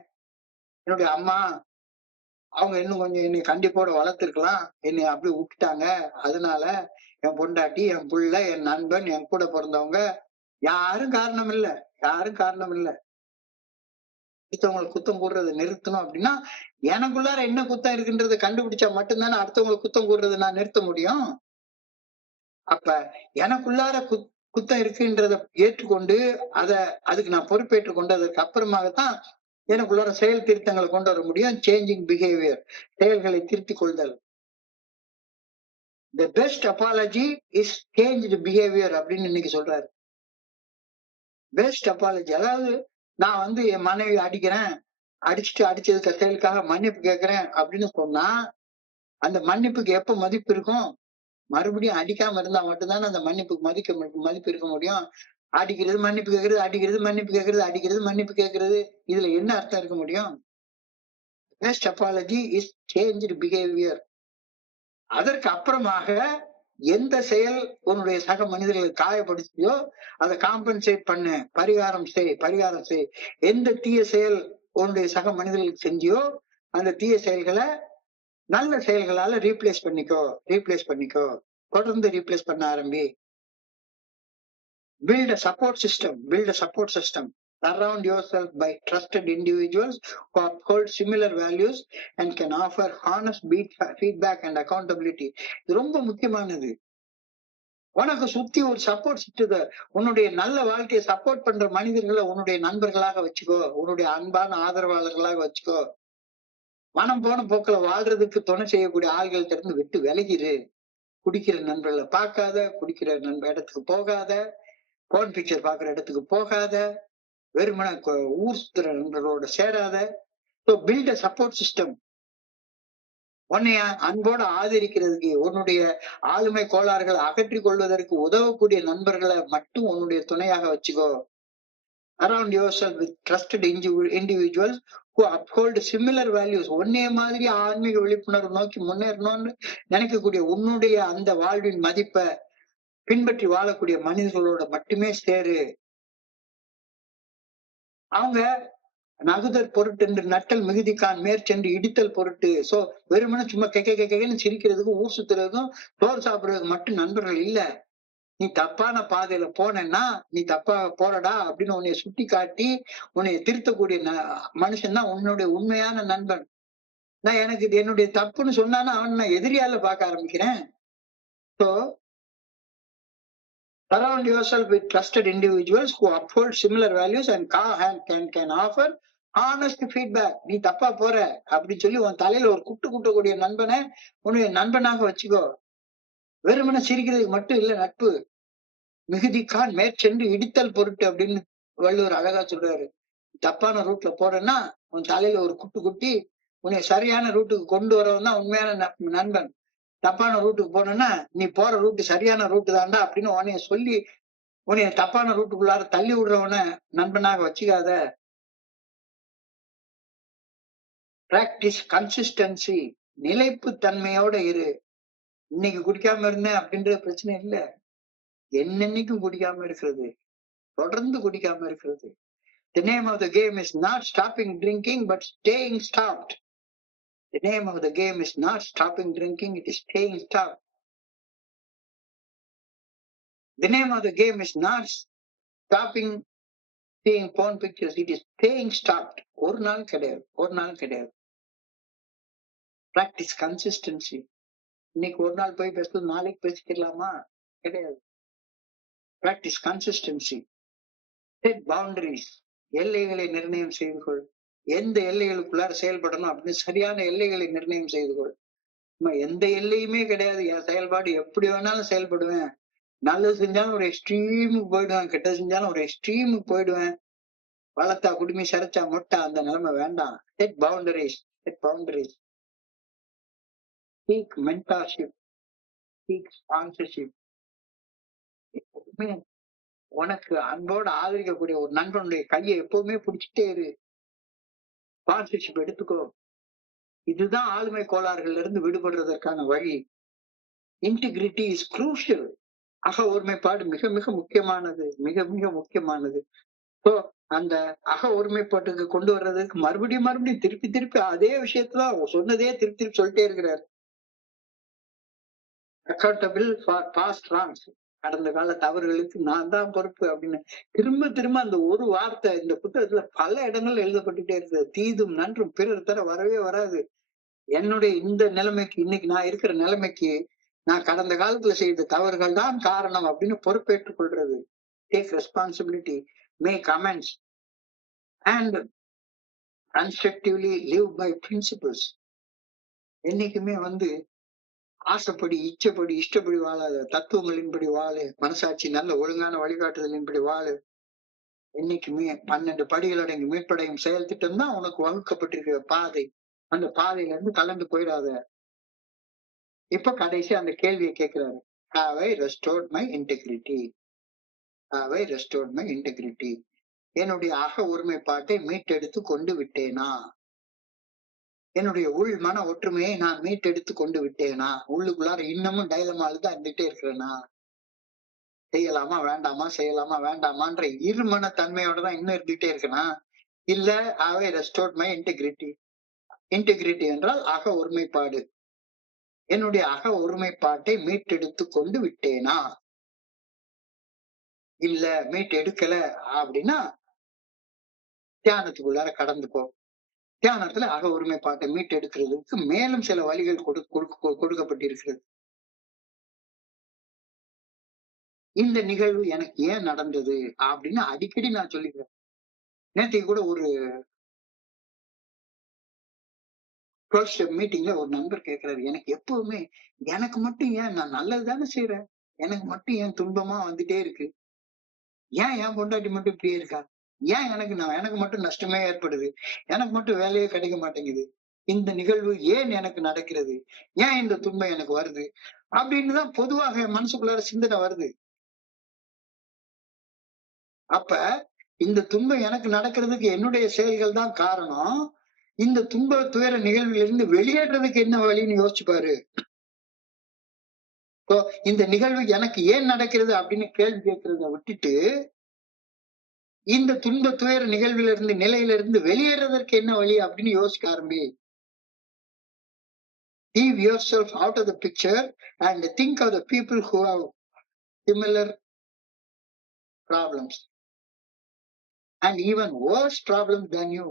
என்னுடைய அம்மா அவங்க இன்னும் கொஞ்சம் என்னை கண்டிப்போட வளர்த்திருக்கலாம், என்னை அப்படி விட்டுட்டாங்க, அதனால என் பொண்டாட்டி, என் புள்ள, என் நண்பன், என் கூட பிறந்தவங்க யாரும் காரணம் இல்ல. யாரும் காரணம் இல்ல. அடுத்தவங்களுக்கு குத்தம் கூடுறதை நிறுத்தணும் அப்படின்னா எனக்குள்ளார என்ன குத்தம் இருக்குன்றதை கண்டுபிடிச்சா மட்டும்தானே அடுத்தவங்களுக்கு குத்தம் கூடுறதை நான் நிறுத்த முடியும். அப்ப எனக்குள்ளார குத்தம் இருக்குன்றத ஏற்றுக்கொண்டு அதுக்கு நான் பொறுப்பேற்றுக் கொண்டு அதற்கு அப்புறமாகத்தான் எனக்குள்ளார செயல் திருத்தங்களை கொண்டு வர முடியும். சேஞ்சிங் பிஹேவியர், செயல்களை திருத்திக் கொள்தல். The best apology is changed behavior அப்படின்னு இன்னைக்கு சொல்றாரு. பெஸ்ட் அப்பாலஜி, அதாவது நான் என் மனைவி அடிச்சதுக்கு செயலுக்காக மன்னிப்பு கேட்கிறேன் அப்படின்னு சொன்னா அந்த மன்னிப்புக்கு எப்ப மதிப்பு இருக்கும்? மறுபடியும் அடிக்காம இருந்தா மட்டும்தானே அந்த மன்னிப்புக்கு மதிப்பு இருக்க முடியும். அடிக்கிறது, மன்னிப்பு கேட்கிறது, அடிக்கிறது, மன்னிப்பு கேட்கிறது, அடிக்கிறது, மன்னிப்பு கேட்கிறது. இதுல என்ன அர்த்தம் இருக்க முடியும்? Best apology is changed behaviour. அதற்கு அப்புறமாக எந்த செயல் உன்னுடைய சக மனிதர்களை காயப்படுத்தியோ அதை காம்பன்சேட் பண்ணு, பரிகாரம் செய். எந்த தீய செயல் உன்னுடைய சக மனிதர்களுக்கு செஞ்சியோ அந்த தீய செயல்களை நல்ல செயல்களால ரீப்ளேஸ் பண்ணிக்கோ. தொடர்ந்து ரீப்ளேஸ் பண்ண ஆரம்பி. Build a support system. Surround yourself by trusted individuals who uphold similar values and can offer honest feedback and accountability. இது ரொம்ப முக்கியமானது. உனக்கு சுத்தி ஒரு சப்போர்ட் சிஸ்டம், உன்னுடைய நல்ல வாழ்க்கையை சப்போர்ட் பண்ற மனிதர்களை உன்னுடைய நண்பர்களாக வச்சுக்கோ, உன்னுடைய அன்பான ஆதரவாளர்களாக வச்சுக்கோ. மனம் போன போக்குல வாழ்றதுக்கு துணை செய்யக்கூடிய ஆள்கள்ட்ட இருந்து விட்டு விலகிரு. குடிக்கிற நண்பர்களை பார்க்காத, குடிக்கிற இடத்துக்கு போகாத, போன் பிக்சர் பாக்குற இடத்துக்கு போகாத, வெறுமன ஊர் சுத்துற நண்பர்களோட சேராத. Build a support system. உன்னைய அன்போட ஆதரிக்கிறதுக்கு, உன்னுடைய ஆளுமை கோளாறுகளை அகற்றிக் கொள்வதற்கு உதவக்கூடிய நண்பர்களை மட்டும் உன்னுடைய துணையாக வச்சுக்கோ. Surround yourself with trusted individuals who uphold similar values. ஒன்னே மாதிரி ஆன்மீக விழிப்புணர்வு நோக்கி முன்னேறணும்னு நினைக்கக்கூடிய உன்னுடைய அந்த வாழ்வின் மதிப்பை பின்பற்றி வாழக்கூடிய மனிதர்களோட மட்டுமே சேரு. அவங்க நகுதற் பொருட்டு என்று நட்டல் மிகுதிக்கான் மேற்சென்று இடித்தல் பொருட்டு. சோ வெறுமனே சும்மா கேன்னு சிரிக்கிறதுக்கும் ஊர் சுத்துறதுக்கும் சோறு சாப்பிடுறதுக்கு மட்டும் நண்பர்கள் இல்ல. நீ தப்பான பாதையில போனேன்னா நீ தப்பா போறடா அப்படின்னு உன்னைய சுட்டி காட்டி உன்னைய திருத்தக்கூடிய மனுஷன் தான் உன்னுடைய உண்மையான நண்பன். நான் எனக்கு இது என்னுடைய தப்புன்னு சொன்னானா அவன் நான் எதிரியால பார்க்க ஆரம்பிக்கிறேன். So surround yourself with trusted individuals who uphold similar values and can offer honest feedback. நீ தப்பா போற அப்படின்னு சொல்லி உன் தலையில ஒரு குட்டக்கூடிய நண்பனை உன்னுடைய நண்பனாக வச்சுக்கோ. வெறுமனை சிரிக்கிறதுக்கு மட்டும் இல்ல நட்பு. மிகுதிக்கான் மேற்சென்று இடித்தல் பொருட்டு அப்படின்னு வள்ளுவர் அழகா சொல்றாரு. தப்பான ரூட்ல போறேன்னா உன் தலையில ஒரு குட்டி உன்னை சரியான ரூட்டுக்கு கொண்டு வரவன் தான் உண்மையான நண்பன். தப்பான ரூட்டுக்கு போனேன்னா நீ போற ரூட்டு சரியான ரூட்டு தாண்டா அப்படின்னு உன்னைய சொல்லி உன்னைய தப்பான ரூட்டுக்குள்ளார தள்ளி விடுறவன நண்பனாக வச்சுக்காத. Practice consistency. நிலைப்பு தன்மையோட இரு. இன்னைக்கு குடிக்காம இருந்தேன் அப்படின்ற பிரச்சனை இல்ல. என்னன்னைக்கும் குடிக்காம இருக்கிறது, தொடர்ந்து குடிக்காம இருக்கிறது. The name of the game is not stopping drinking but staying stopped. The name of the game is not stopping drinking, it is staying stopped. The name of the game is not stopping seeing porn pictures, it is staying stopped. ஒரு நாள் கிடையாது. Practice consistency. இன்னைக்கு ஒரு நாள் போய் பேசுறது நாளைக்கு பேசிக்கலாமா? கிடையாது. Practice consistency. Set boundaries. எல்லைகளை நிர்ணயம் செய்து கொள். எந்த எல்லைகளுக்குள்ளார செயல்படணும் அப்படின்னு சரியான எல்லைகளை நிர்ணயம் செய்து கொள். எந்த எல்லையுமே கிடையாது. என் செயல்பாடு எப்படி வேணாலும் செயல்படுவேன். நல்லது செஞ்சாலும் ஒரு எக்ஸ்ட்ரீமுக்கு போயிடுவேன், கெட்டது செஞ்சாலும் ஒரு எக்ஸ்ட்ரீமுக்கு போயிடுவேன். வளர்த்தா குடுமி, சரிச்சா மொட்டா, அந்த நிலைமை வேண்டாம். Set boundaries. Seek mentorship, seek sponsorship. எப்பவுமே உனக்கு அன்போடு ஆதரிக்கக்கூடிய ஒரு நண்பனுடைய கையை எப்பவுமே பிடிச்சிட்டே இரு. ஸ்பான்சர்ஷிப் எடுத்துக்கோ. இதுதான் ஆளுமை கோளாறுகள்ல இருந்து விடுபடுறதற்கான வழி. Integrity is crucial. அக ஒருமைப்பாடு மிக மிக முக்கியமானது. சோ அந்த அக ஒருமைப்பாட்டுக்கு கொண்டு வர்றதுக்கு மறுபடியும் திருப்பி அதே விஷயத்தான் சொன்னதே திருப்பி சொல்லிட்டே இருக்கிறார். Accountable for past wrongs. கடந்த கால தவறுகளுக்கு நான் தான் பொறுப்பு அப்படின்னு திரும்ப அந்த ஒரு வார்த்தை இந்த புத்தகத்துல பல இடங்கள்ல எழுதப்பட்டுட்டே இருக்கு. தீதும் நன்றும் பிறர் தர வரவே வராது. என்னுடைய இந்த நிலைமைக்கு, இன்னைக்கு நான் இருக்கிற நிலைமைக்கு நான் கடந்த காலத்துல செய்த தவறுகள் தான் காரணம் அப்படின்னு பொறுப்பேற்றுக் கொள்றது. Take responsibility, make amends and constructively live by principles. என்னைக்குமே ஆசைப்படி, இஷ்டப்படி வாழாத, தத்துவங்களின்படி வாழு. மனசாட்சி நல்ல ஒழுங்கான வழிகாட்டுதலின்படி வாழு. என்னைக்குமே 12 படிகள் அடங்கி மீட்படையும் செயல் திட்டம் தான் உனக்கு வகுக்கப்பட்டிருக்கிற பாதை. அந்த பாதையில இருந்து கலந்து போயிடாத. இப்ப கடைசி அந்த கேள்வியை கேட்கிறாரு. Have I restored my integrity? Have I restored my integrity? என்னுடைய அக ஒருமைப்பாட்டை மீட்டெடுத்து கொண்டு விட்டேனா? என்னுடைய உள் மன ஒற்றுமையை நான் மீட்டெடுத்து கொண்டு விட்டேனா? உள்ளுக்குள்ளார இன்னமும் டைலமால தான் இருந்துட்டே இருக்கிறேனா? செய்யலாமா வேண்டாமா, செய்யலாமா வேண்டாமான்ற இருமன தன்மையோட தான் இன்னும் இருந்துட்டே இருக்கேனா? இல்ல have I restored my integrity? Integrity என்றால் அக ஒருமைப்பாடு. என்னுடைய அக ஒருமைப்பாட்டை மீட்டெடுத்து கொண்டு விட்டேனா? இல்ல மீட் எடுக்கல அப்படின்னா தியானத்துக்குள்ளார கடந்து போ. தியானத்துல அக ஒருமைப்பாட்டை மீட்டு எடுக்கிறதுக்கு மேலும் சில வழிகள் கொடுக்கப்பட்டிருக்கிறது. இந்த நிகழ்வு எனக்கு ஏன் நடந்தது அப்படின்னு அடிக்கடி நான் சொல்லிக்கிறேன். நேற்றைக்கு கூட ஒரு மீட்டிங்ல ஒரு நண்பர் கேட்கிறாரு, எனக்கு எப்பவுமே எனக்கு மட்டும் ஏன் நான் நல்லது தானே செய்யறேன், எனக்கு மட்டும் ஏன் துன்பமா வந்துட்டே இருக்கு, ஏன் என் பொண்டாட்டி மட்டும் இப்படியே இருக்கா, ஏன் எனக்கு மட்டும் நஷ்டமே ஏற்படுது, எனக்கு மட்டும் வேலையே கிடைக்க மாட்டேங்குது, இந்த நிகழ்வு ஏன் எனக்கு நடக்கிறது, ஏன் இந்த துன்பம் எனக்கு வருது அப்படின்னுதான் பொதுவாக என் மனசுக்குள்ளார சிந்தனை வருது. அப்ப இந்த துன்பம் எனக்கு நடக்கிறதுக்கு என்னுடைய செயல்கள் தான் காரணம். இந்த துன்ப துயர நிகழ்விலிருந்து வெளியேறதுக்கு என்ன வழின்னு யோசிச்சு பாரு. இந்த நிகழ்வு எனக்கு ஏன் நடக்கிறது அப்படின்னு கேள்வி கேட்கறத விட்டுட்டு இந்த துன்ப துயர நிகழ்விலிருந்து நிலையிலிருந்து வெளியேறதற்கு என்ன வழி அப்படின்னு யோசிக்க ஆரம்பி. Leave yourself out of the picture and think of the people who have similar problems and even worse problems than you.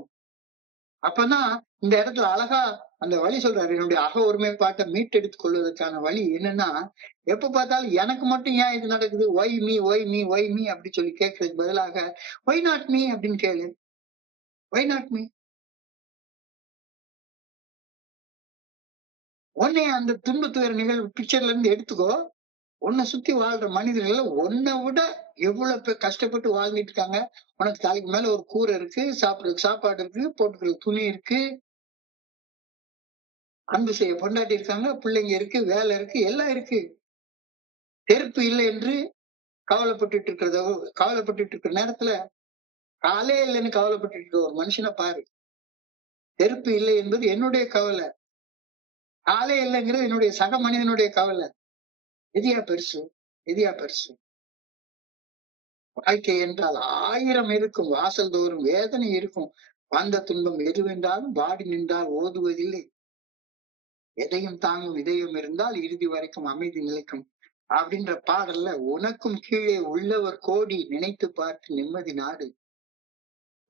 அப்பதான் இந்த இடத்துல அழகா அந்த வழி சொல்றாரு. என்னுடைய அக ஒருமைப்பாட்டை மீட்டெடுத்துக் கொள்வதற்கான வழி என்னன்னா, எப்ப பார்த்தாலும் எனக்கு மட்டும் ஏன் இது நடக்குது, why me why me why me அப்படி சொல்லி கேட்கறதுக்கு பதிலாக ஒய் நாட் மீ அப்படின்னு கேளு. Why not me? உன்னை அந்த துன்ப துயர நிகழ்வு பிக்சர்ல இருந்து எடுத்துக்கோ. உன்னை சுத்தி வாழ்ற மனிதர்கள் உன்னை விட எவ்வளவு பேர் கஷ்டப்பட்டு வாழ்ந்துட்டு இருக்காங்க. உனக்கு தலைக்கு மேல ஒரு கூரை இருக்கு, சாப்பிடுறதுக்கு சாப்பாடு இருக்கு, போட்டுக்கிறதுக்கு துணி இருக்கு, அன்பு செய்ய பொண்டாட்டி இருக்காங்க, பிள்ளைங்க இருக்கு, வேலை இருக்கு, எல்லாம் இருக்கு. செருப்பு இல்லை என்று கவலைப்பட்டு இருக்கிற நேரத்துல காலே இல்லைன்னு கவலைப்பட்டு இருக்க ஒரு மனுஷனை பாரு. செருப்பு இல்லை என்பது என்னுடைய கவலை, காலே இல்லைங்கிறது என்னுடைய சக மனிதனுடைய கவலை. எதியா பெருசு, எதியா பெருசு? வாழ்க்கை என்றால் 1000 இருக்கும், வாசல் தோறும் வேதனை இருக்கும், வந்த துன்பம் எதுவென்றாலும் வாடி நின்றால் ஓதுவதில்லை, எதையும் தாங்கும் இதயம் இருந்தால் இறுதி வரைக்கும் அமைதி நிலைக்கும் அப்படின்ற பாடல்ல உனக்கும் கீழே உள்ளவர் கோடி நினைத்து பார்த்து நிம்மதி நாடு.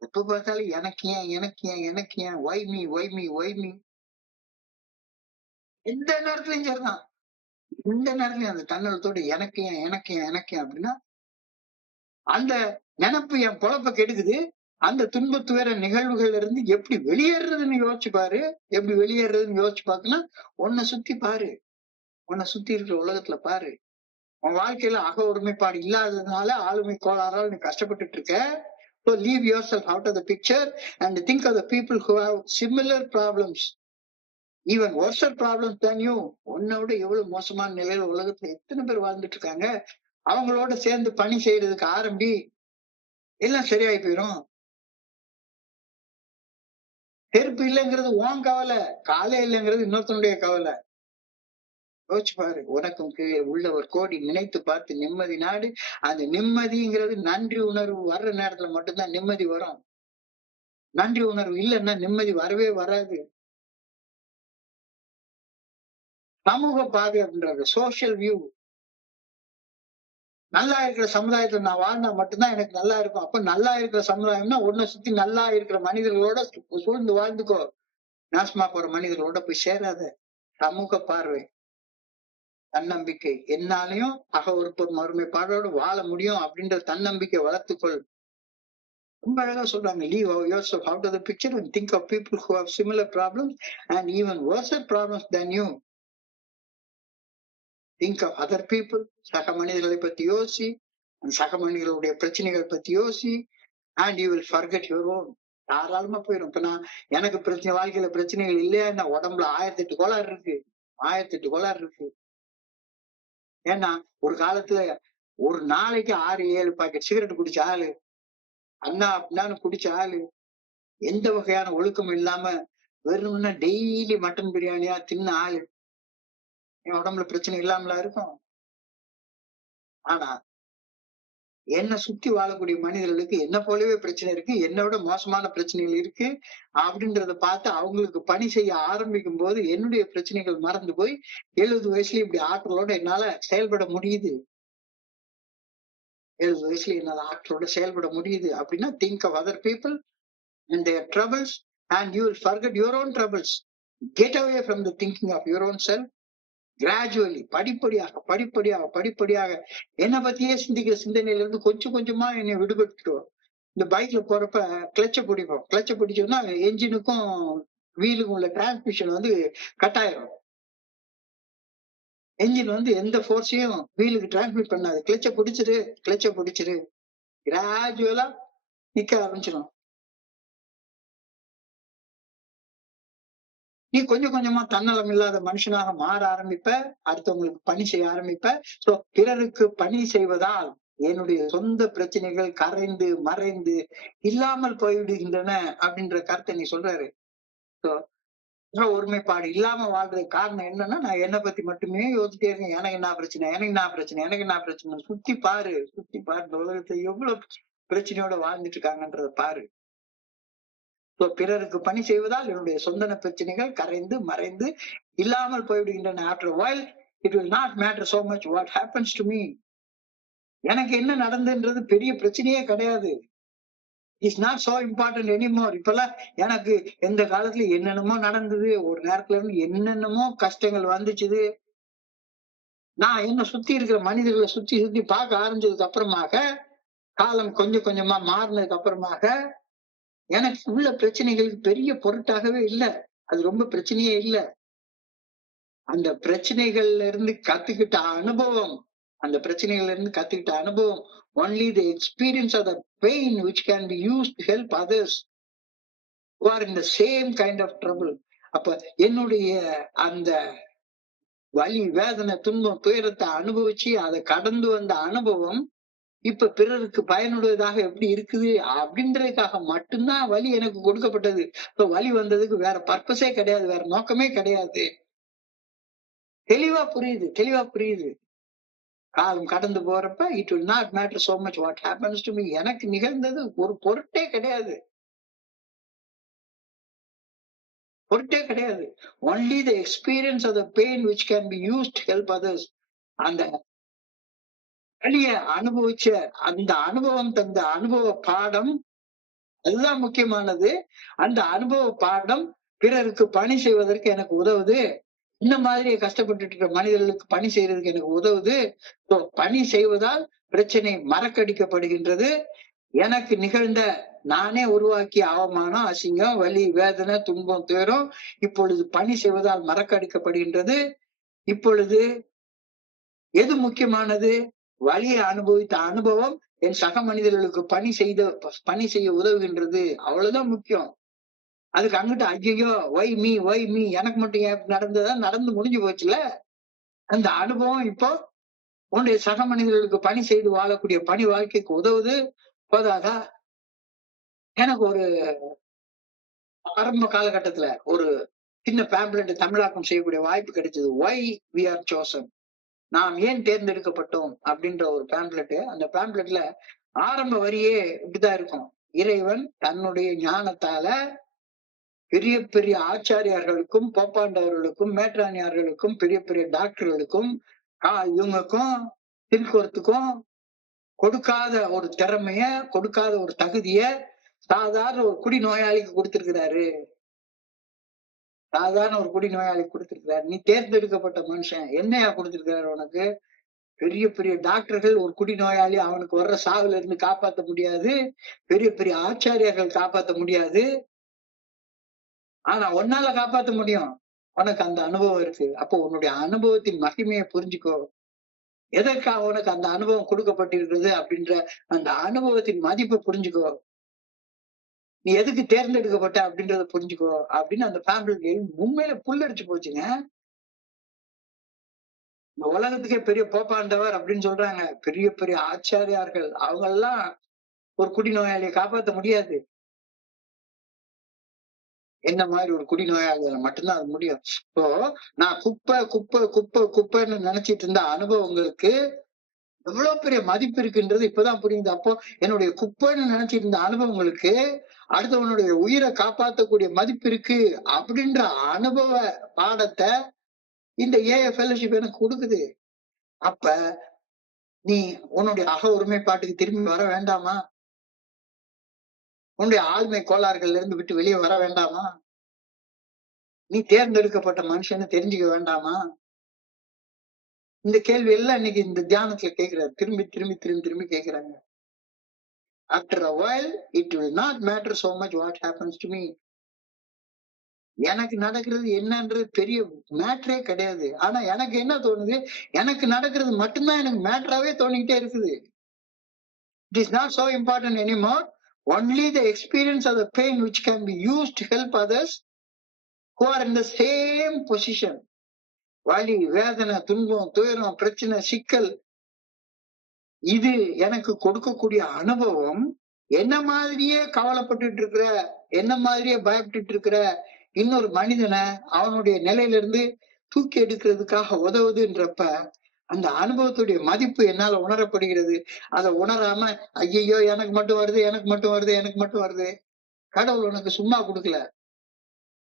எப்ப பார்த்தாலும் எனக்கு ஏன் எனக்கு ஏன் எனக்கு ஏன் Y me why me why me. எந்த நேரத்துலயும் சரிதான், இந்த நேரத்துலயும் அந்த தன்னலத்தோடு எனக்கு ஏன் எனக்கு ஏன் எனக்கு ஏன் அப்படின்னா அந்த நினப்பு என் பொழப்ப கெடுக்குது. அந்த துன்ப துயர நிகழ்வுகள்ல இருந்து எப்படி வெளியேறதுன்னு யோசிச்சு பாரு. எப்படி வெளியேறதுன்னு யோசிச்சு பாத்தீங்கன்னா உன்னை சுத்தி பாரு, உன்னை சுத்தி இருக்கிற உலகத்துல பாரு. உன் வாழ்க்கையில அக ஒருமைப்பாடு இல்லாததுனால ஆளுமை கோளாறால் நீ கஷ்டப்பட்டுட்டு இருக்க. So leave yourself out of the picture and think of the people who have similar problems, even worse problems than you. உன்னை விட எவ்வளவு மோசமான நிலையில உலகத்துல எத்தனை பேர் வாழ்ந்துட்டு இருக்காங்க. அவங்களோட சேர்ந்து பணி செய்யறதுக்கு ஆரம்பி, எல்லாம் சரியாயி போயிரும். செருப்பு இல்லைங்கிறது உன் கவலை, காலே இல்லைங்கிறது இன்னொருத்தனுடைய கவலை. யோசிச்சு பாரு. உனக்கும் கீழே உள்ளவர் கோடி நினைத்து பார்த்து நிம்மதி நாடு. அந்த நிம்மதிங்கிறது நன்றி உணர்வு வர்ற நேரத்துல மட்டும்தான் நிம்மதி வரும். நன்றி உணர்வு இல்லைன்னா நிம்மதி வரவே வராது. சமூக பார்வை அப்படின்றது சோசியல் வியூ. நல்லா இருக்கிற சமுதாயத்துல நான் வாழ்ந்தா மட்டும்தான் எனக்கு நல்லா இருக்கும். அப்ப நல்லா இருக்கிற சமுதாயம்னா உன்னை சுத்தி நல்லா இருக்கிற மனிதர்களோட சூழ்ந்து வாழ்ந்துக்கோ. நாசமா போற மனிதர்களோட போய் சேராத. சமூக பார்வை, தன்னம்பிக்கை, என்னாலையும் அக ஒருமைப்பாடோடு வாழ முடியும் அப்படின்ற தன்னம்பிக்கை வளர்த்துக்கொள். ரொம்ப அழகா சொல்றாங்க. Leave yourself out of the picture and think of people who have similar problems and even worse problems than you. Think of other people. சக மனிதர்களை பத்தி யோசி, சக மனிதர்களுடைய பிரச்சனைகள் பத்தி யோசி, and you will forget your own. தாராளமா போயிடும். இப்ப நான் எனக்கு வாழ்க்கையில பிரச்சனைகள் இல்லையா, என்ன உடம்புல 1008 கோளாறு இருக்கு. 1008 கோளாறு இருக்கு. ஏன்னா ஒரு காலத்துல ஒரு நாளைக்கு 6, 7 பாக்கெட் சிகரெட் குடிச்ச ஆளு, அண்ணா அப்டின்னு குடிச்ச ஆளு, எந்த வகையான ஒழுக்கம் இல்லாம வெறும்னா டெய்லி மட்டன் பிரியாணியா தின்ன ஆளு. என் உடம்புல பிரச்சனை இல்லாமலா இருக்கும்? ஆனா என்ன சுத்தி வாழக்கூடிய மனிதர்களுக்கு என்ன போலவே பிரச்சனை இருக்கு, என்னை விட மோசமான பிரச்சனைகள் இருக்கு அப்படின்றத பார்த்து அவங்களுக்கு பணி செய்ய ஆரம்பிக்கும் போது என்னுடைய பிரச்சனைகள் மறந்து போய் 70 வயசுல இப்படி ஆற்றலோட என்னால செயல்பட முடியுது. 70 வயசுல என்னால ஆற்றலோட செயல்பட முடியுது அப்படின்னா think of other people and their troubles and you will forget your own troubles. Get away from the thinking of your own self. Gradually படிப்படியாக படிப்படியாக படிப்படியாக என்னை பத்தியே சிந்திக்கிற சிந்தனையில இருந்து கொஞ்சம் கொஞ்சமா என்னை விடுபட்டுருவோம். இந்த பைக்ல போறப்ப கிளச்ச பிடிப்போம். கிளச்ச பிடிச்சோம்னா என்ஜினுக்கும் வீலுக்கும் உள்ள டிரான்ஸ்மிஷன் வந்து கட் ஆயிரும். என்ஜின் வந்து எந்த ஃபோர்ஸையும் வீலுக்கு டிரான்ஸ்மிட் பண்ணாது. கிளச்ச பிடிச்சிரு கிராஜுவலா நிக்க ஆரம்பிச்சிடும். நீ கொஞ்சம் கொஞ்சமா தன்னலம் இல்லாத மனுஷனாக மாற ஆரம்பிப்ப. அடுத்தவங்களுக்கு பணி செய்ய ஆரம்பிப்ப. சோ பிறருக்கு பணி செய்வதால் என்னுடைய சொந்த பிரச்சனைகள் கரைந்து மறைந்து இல்லாமல் போய்விடுகின்றன அப்படின்ற கருத்தை நீ சொல்றாரு. ஒருமைப்பாடு இல்லாம வாழ்றதுக்கு காரணம் என்னன்னா, நான் என்னை பத்தி மட்டுமே யோசிச்சுட்டே இருக்கேன். எனக்கு என்ன பிரச்சனை, எனக்கு என்ன பிரச்சனை, எனக்கு என்ன பிரச்சனை. சுத்தி பாரு இந்த உலகத்தை எவ்வளவு பிரச்சனையோட வாழ்ந்துட்டு இருக்காங்கன்றத பாரு. பிறருக்கு பணி செய்வதால் என்னுடைய சொந்தன பிரச்சனைகள் கரைந்து மறைந்து இல்லாமல் போய்விடுகின்றன. After a while it will not matter so much what happens to me. எனக்கு என்ன நடந்துன்றது பெரிய பிரச்சனையே கிடையாது. It's not so important anymore. இப்பெல்லாம் எனக்கு எந்த காலத்துல என்னென்னமோ நடந்தது, ஒரு நேரத்துல இருந்து என்னென்னமோ கஷ்டங்கள் வந்துச்சுது. நான் என்ன சுத்தி இருக்கிற மனிதர்களை சுத்தி சுத்தி பார்க்க ஆரம்பிச்சதுக்கு அப்புறமாக, காலம் கொஞ்சம் கொஞ்சமா மாறினதுக்கு அப்புறமாக எனக்கு உள்ள பிரச்சனைகளுக்கு பெரிய பொருட்டாகவே இல்லை. அது ரொம்ப பிரச்சனையே இல்லை. அந்த பிரச்சனைகள்ல இருந்து கத்துக்கிட்ட அனுபவம், அந்த பிரச்சனைகள்ல இருந்து கத்துக்கிட்ட அனுபவம், only the experience of the pain which can be used to help others who are in the same kind of trouble. அப்ப என்னுடைய அந்த வலி வேதனை துன்பம் துயரத்தை அனுபவிச்சு அதை கடந்து வந்த அனுபவம் இப்ப பிறருக்கு பயனுள்ளதாக எப்படி இருக்குது அப்படின்றதுக்காக மட்டும்தான் வலி எனக்கு கொடுக்கப்பட்டது. இப்ப வலி வந்ததுக்கு வேற பர்பஸே கிடையாது, வேற நோக்கமே கிடையாது. தெளிவா புரியுது. காலம் கடந்து போறப்ப it will not matter so much what happens to me. எனக்கு நிகழ்ந்தது ஒரு பொருட்டே கிடையாது. Only the experience of the pain which can be used to help others. அந்த வலிய அனுபவிச்ச அந்த அனுபவம் தந்த அனுபவ பாடம் அதுதான் முக்கியமானது. அந்த அனுபவ பாடம் பிறருக்கு பணி செய்வதற்கு எனக்கு உதவுது. இந்த மாதிரி கஷ்டப்பட்டு இருக்கிற மனிதர்களுக்கு பணி செய்யறதுக்கு எனக்கு உதவுது. பணி செய்வதால் பிரச்சனை மறக்கடிக்கப்படுகின்றது. எனக்கு நிகழ்ந்த நானே உருவாக்கிய அவமானம், அசிங்கம், வலி, வேதனை, துன்பம், துயரம் இப்பொழுது பணி செய்வதால் மறக்கடிக்கப்படுகின்றது. இப்பொழுது எது முக்கியமானது? வலியை அனுபவித்த அனுபவம் என் சக மனிதர்களுக்கு பணி செய்ய உதவுகின்றது. அவ்வளவுதான் முக்கியம். அதுக்கு அங்கிட்டு ஐயோ ஒய் மீ எனக்கு மட்டும் ஏன் நடந்ததா? நடந்து முடிஞ்சு போச்சுல. அந்த அனுபவம் இப்போ உன்னுடைய சக மனிதர்களுக்கு பணி செய்து வாழக்கூடிய பணி வாழ்க்கைக்கு உதவுது. போதாதா? எனக்கு ஒரு ஆரம்ப காலகட்டத்துல ஒரு சின்ன பேம்ப்ளெட் தமிழாக்கம் செய்யக்கூடிய வாய்ப்பு கிடைச்சது. ஒய் வி ஆர் சோசன், நாம் ஏன் தேர்ந்தெடுக்கப்பட்டோம் அப்படின்ற ஒரு பேம்ப்ளெட். அந்த பேம்ப்ளெட்ல ஆரம்ப வரியே இப்படிதான் இருக்கும். இறைவன் தன்னுடைய ஞானத்தால பெரிய பெரிய ஆச்சாரியார்களுக்கும் போப்பாண்டவர்களுக்கும் மேற்றானியார்களுக்கும் பெரிய பெரிய டாக்டர்களுக்கும் இவங்களுக்கும் திருக்குறத்துக்கும் கொடுக்காத ஒரு திறமைய கொடுக்காத ஒரு தகுதிய சாதாரண ஒரு குடி நோயாளிக்கு கொடுத்திருக்கிறாரு. நீ தேர்ந்தெடுக்கப்பட்ட மனுஷன், என்னையா கொடுத்திருக்கிறாரு உனக்கு? பெரிய பெரிய டாக்டர்கள் ஒரு குடி நோயாளி அவனுக்கு வர்ற சாவுல இருந்து காப்பாற்ற முடியாது. பெரிய பெரிய ஆச்சாரியார்கள் காப்பாற்ற முடியாது. ஆனா உன்னால காப்பாற்ற முடியும். உனக்கு அந்த அனுபவம் இருக்கு. அப்போ உன்னுடைய அனுபவத்தின் மகிமையை புரிஞ்சுக்கோ. எதற்காக உனக்கு அந்த அனுபவம் கொடுக்கப்பட்டிருக்கிறது அப்படின்ற அந்த அனுபவத்தின் மதிப்பை புரிஞ்சுக்கோ. நீ எதுக்கு தேர்ந்தெடுக்கப்பட்ட அப்படின்றத புரிஞ்சுக்கோ அப்படின்னு அந்த பேம்ப்ளெட் உண்மையில புல்லடிச்சு போச்சுங்க. இந்த உலகத்துக்கே பெரிய போப்பாண்டவர் அப்படின்னு சொல்றாங்க. பெரிய பெரிய ஆச்சாரியார்கள் அவங்க எல்லாம் ஒரு குடிநோயாளியை காப்பாத்த முடியாது. என்ன மாதிரி ஒரு குடிநோயாளியால மட்டும்தான் அது முடியும். இப்போ நான் குப்பை குப்பை குப்பை குப்பைன்னு நினைச்சிட்டு இருந்த அனுபவங்களுக்கு எவ்வளவு பெரிய மதிப்பு இருக்குன்றது இப்பதான் புரியுது. அப்போ என்னுடைய குப்பைன்னு நினைச்சிட்டு இருந்த அனுபவங்களுக்கு அடுத்தவனுடைய உயிரை காப்பாத்தக்கூடிய மதிப்பு இருக்கு அப்படின்ற அனுபவ பாடத்தை இந்த ஏஐ ஃபெலோஷிப் எனக்கு கொடுக்குது. அப்ப நீ உன்னுடைய அக ஒருமைப்பாட்டுக்கு திரும்பி வர வேண்டாமா? உன்னுடைய ஆழ்மை கோளாறுகள்ல இருந்து விட்டு வெளியே வர வேண்டாமா? நீ தேர்ந்தெடுக்கப்பட்ட மனுஷன்னு தெரிஞ்சுக்க வேண்டாமா? இந்த கேள்வி எல்லாம் இன்னைக்கு இந்த தியானத்துல கேட்கிறாரு. திரும்பி திரும்பி திரும்பி திரும்பி கேட்கிறாங்க. After a while it will not matter so much what happens to me. எனக்கு நடக்கிறது என்னன்றது பெரிய மேட்டரே கிடையாது. ஆனா எனக்கு என்ன தோணுது, எனக்கு நடக்கிறது மட்டும்தான் எனக்கு மேட்டராவே தோணிக்கிட்டே இருக்குது. It is not so important anymore. Only the experience of the pain which can be used to help others who are in the same position. வலி, வேதனை, துன்பம், துயரம், பிரச்சனை, சிக்கல், இது எனக்கு கொடுக்கக்கூடிய அனுபவம் என்ன மாதிரியே கவலைப்பட்டுட்டு இருக்கிற, என்ன மாதிரியே பயப்பட்டுட்டு இருக்கிற இன்னொரு மனிதனை அவனுடைய நிலையில இருந்து தூக்கி எடுக்கிறதுக்காக உதவுதுன்றப்ப அந்த அனுபவத்துடைய மதிப்பு என்னால உணரப்படுகிறது. அதை உணராம ஐயையோ எனக்கு மட்டும் வருது, எனக்கு மட்டும் வருது, எனக்கு மட்டும் வருது. கடவுள் உனக்கு சும்மா கொடுக்கல.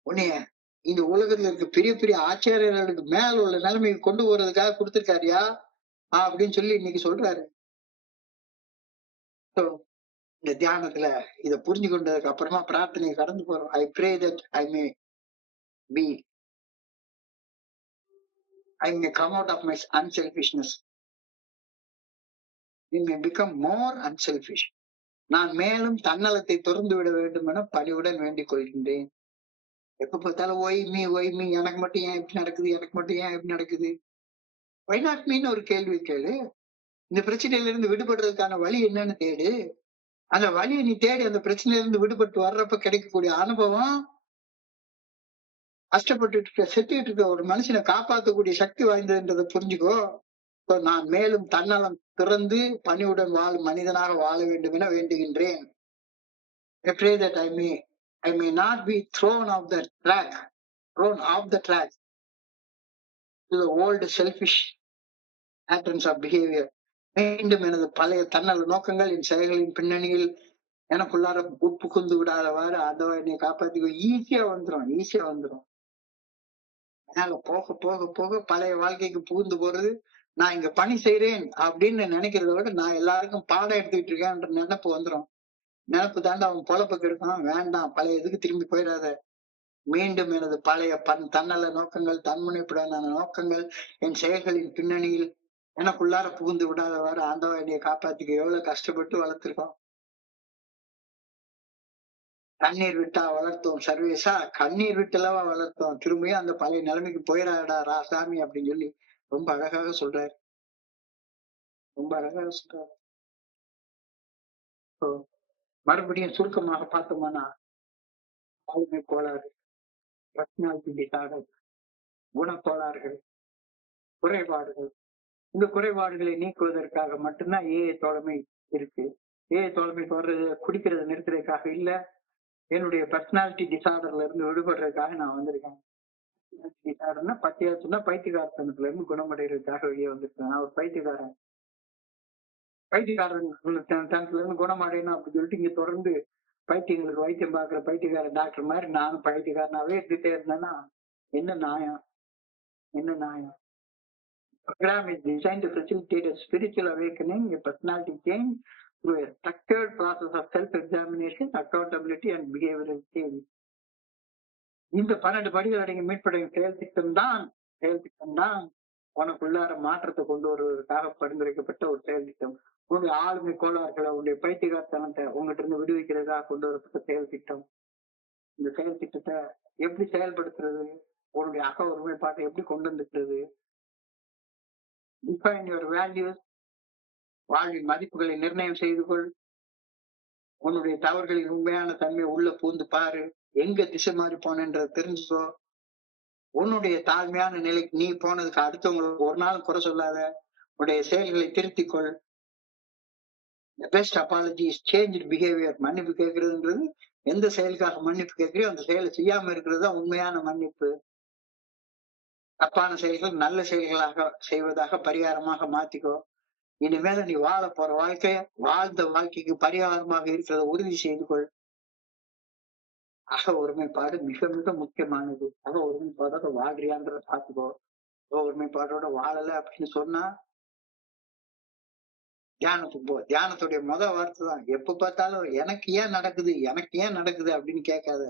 உன்னைய இந்த உலகத்துல இருக்க பெரிய பெரிய ஆச்சாரியர்களுக்கு மேல உள்ள நிலைமைக்கு கொண்டு போறதுக்காக கொடுத்திருக்காருயா அப்படின்னு சொல்லி இன்னைக்கு சொல்றாரு. So, இந்த தியானத்துல இத புரிஞ்சு கொண்டதுக்கு அப்புறமா பிரார்த்தனையை கடந்து போறோம். I pray that be I may come out of my unselfishness. I may become more unselfish. நான் மேலும் தன்னலத்தை திறந்து விட வேண்டும் என பணிவுடன் வேண்டிக் கொள்கின்றேன். எப்ப பார்த்தாலும் ஒய் மீ எனக்கு மட்டும் ஏன் இப்படி நடக்குது, எனக்கு மட்டும் ஏன் இப்படி நடக்குது, why not meன்னு ஒரு கேள்வி கேளு. இந்த பிரச்சனையில இருந்து விடுபடுறதுக்கான வழி என்னன்னு தேடு. அந்த வழியை நீ தேடி அந்த பிரச்சனையில இருந்து விடுபட்டு வர்றப்ப கிடைக்கக்கூடிய அனுபவம் கஷ்டப்பட்டு இருக்க செத்துக்கிட்டு இருக்க ஒரு மனுஷனை காப்பாற்றக்கூடிய சக்தி வாய்ந்ததுன்றதை புரிஞ்சுக்கோ. நான் மேலும் தன்னலம் திறந்து பணிவுடன் வாழும் மனிதனாக வாழ வேண்டும் என வேண்டுகின்றேன். I pray that I may not be thrown off the track to the old selfish patterns of behavior. மீண்டும் எனது பழைய தன்னல நோக்கங்கள் என் செயல்களின் பின்னணியில் எனக்குள்ளார உட்புகுந்து விடாதவாறு ஆண்டவா என்னை காப்பாத்திக்கோ. ஈஸியா வந்துரும். மேல போக போக போக பழைய வாழ்க்கைக்கு புகுந்து போறது. நான் இங்க பணி செய்யறேன் அப்படின்னு நினைக்கிறத விட நான் எல்லாருக்கும் பாடம் எடுத்துக்கிட்டு இருக்கேன்ற நினைப்பு வந்துடும். நினைப்பு தாண்டா அவன் பொழப்புக்கு இருக்கணும். வேண்டாம், பழைய இதுக்கு திரும்பி போயிடாத. மீண்டும் எனது பழைய தன்னல நோக்கங்கள், தன்முனைப்புடனான நோக்கங்கள் என் செயல்களின் பின்னணியில் எனக்குள்ளார புகுந்து விடாதவாறு ஆண்டவா என்னைய காப்பாத்திக்க. எவ்வளவு கஷ்டப்பட்டு வளர்த்திருக்கோம். கண்ணீர் விட்டா வளர்த்தோம் சர்வேசா, கண்ணீர் விட்டுலவா வளர்த்தோம். திரும்பியும் அந்த பழைய நிலைமைக்கு போயிடாடா ராசாமி அப்படின்னு சொல்லி ரொம்ப அழகாக சொல்றாரு. மறுபடியும் சுருக்கமாக பார்த்தோம்னா, ஆளுமை கோளாறு, பர்சனாலிட்டி டிசார்டர், குணக்கோளாறுகள், குறைபாடுகள், இந்த குறைபாடுகளை நீக்குவதற்காக மட்டும்தான் ஏஐ தோழமை இருக்கு. ஏஐ தோழமைக்கு வர்றது குடிக்கிறத நிறுத்துறதுக்காக இல்ல, என்னுடைய பர்சனாலிட்டி டிசார்டர்ல இருந்து விடுபடுறதுக்காக நான் வந்திருக்கேன். டிசார்டர்னா பத்தியா சொன்னா பைத்தியகாரத்தனத்துல இருந்து குணமடைகிறதுக்காக வெளியே வந்திருக்கேன். நான் ஒரு பைத்தியக்காரன் தனத்துல இருந்து குணமடையணும் அப்படின்னு சொல்லிட்டு இங்க தொடர்ந்து பைத்தியங்களுக்கு வைத்தியம் பார்க்கிற பைத்தியக்கார டாக்டர் மாதிரி நானும் பைத்தியக்காரனாவே இருந்துட்டே இருந்தேன்னா என்ன நியாயம்? Program is designed to facilitate a spiritual awakening, a personality change through a structured process of self-examination, accountability and behavioral change. இந்த 12 படிகள் அடங்கி மீட்படைய செயல் திட்டம் தான் உனக்குள்ளார மாற்றத்தை கொண்டு வருவதற்காக பரிந்துரைக்கப்பட்ட ஒரு செயல் திட்டம். உன்னுடைய ஆளுமை கோளாறுகளை, உன்னுடைய பைத்தியகாரத்தனத்தை உங்ககிட்ட இருந்து விடுவிக்கிறதுக்காக கொண்டு வரப்பட்ட செயல் திட்டம். இந்த செயல் திட்டத்தை எப்படி செயல்படுத்துறது, உன்னுடைய அக ஒருமைப்பாட்டை எப்படி கொண்டு வந்துக்கிறது, டிஃபைன் யுவர் வேல்யூஸ், வாழ்வின் மதிப்புகளை நிர்ணயம் செய்து கொள், உன்னுடைய தவறுகளின் உண்மையான தன்மை உள்ள பூந்து பாரு, எங்க திசை மாறி போனன்றதை தெரிஞ்சுக்கோ, உன்னுடைய தாழ்மையான நிலைக்கு நீ போனதுக்கு அடுத்தவங்களுக்கு ஒரு நாள் குறை சொல்லாத. உன்னுடைய செயல்களை திருத்திக்கொள். Best apology is change behaviour. மன்னிப்பு கேட்கறதுன்றது எந்த செயலுக்காக மன்னிப்பு கேட்கிறியோ அந்த செயலை செய்யாம இருக்கிறது தான் உண்மையான மன்னிப்பு. தப்பான செயல்கள் நல்ல செயல்களாக செய்வதாக பரிகாரமாக மாத்திக்கோ. இனிமேல நீ வாழ போற வாழ்க்கைய வாழ்ந்த வாழ்க்கைக்கு பரிகாரமாக இருக்கிறத உறுதி செய்து கொள். அக ஒருமைப்பாடு மிக மிக முக்கியமானது. அக ஒருமைப்பாடோட வாழ்றியான்றத பார்த்துக்கோ. அக ஒருமைப்பாடோட வாழல அப்படின்னு சொன்னா தியானத்துக்கு போ. தியானத்துடைய வார்த்தை தான் எப்ப பார்த்தாலும் எனக்கு ஏன் நடக்குது எனக்கு ஏன் நடக்குது அப்படின்னு கேட்காத.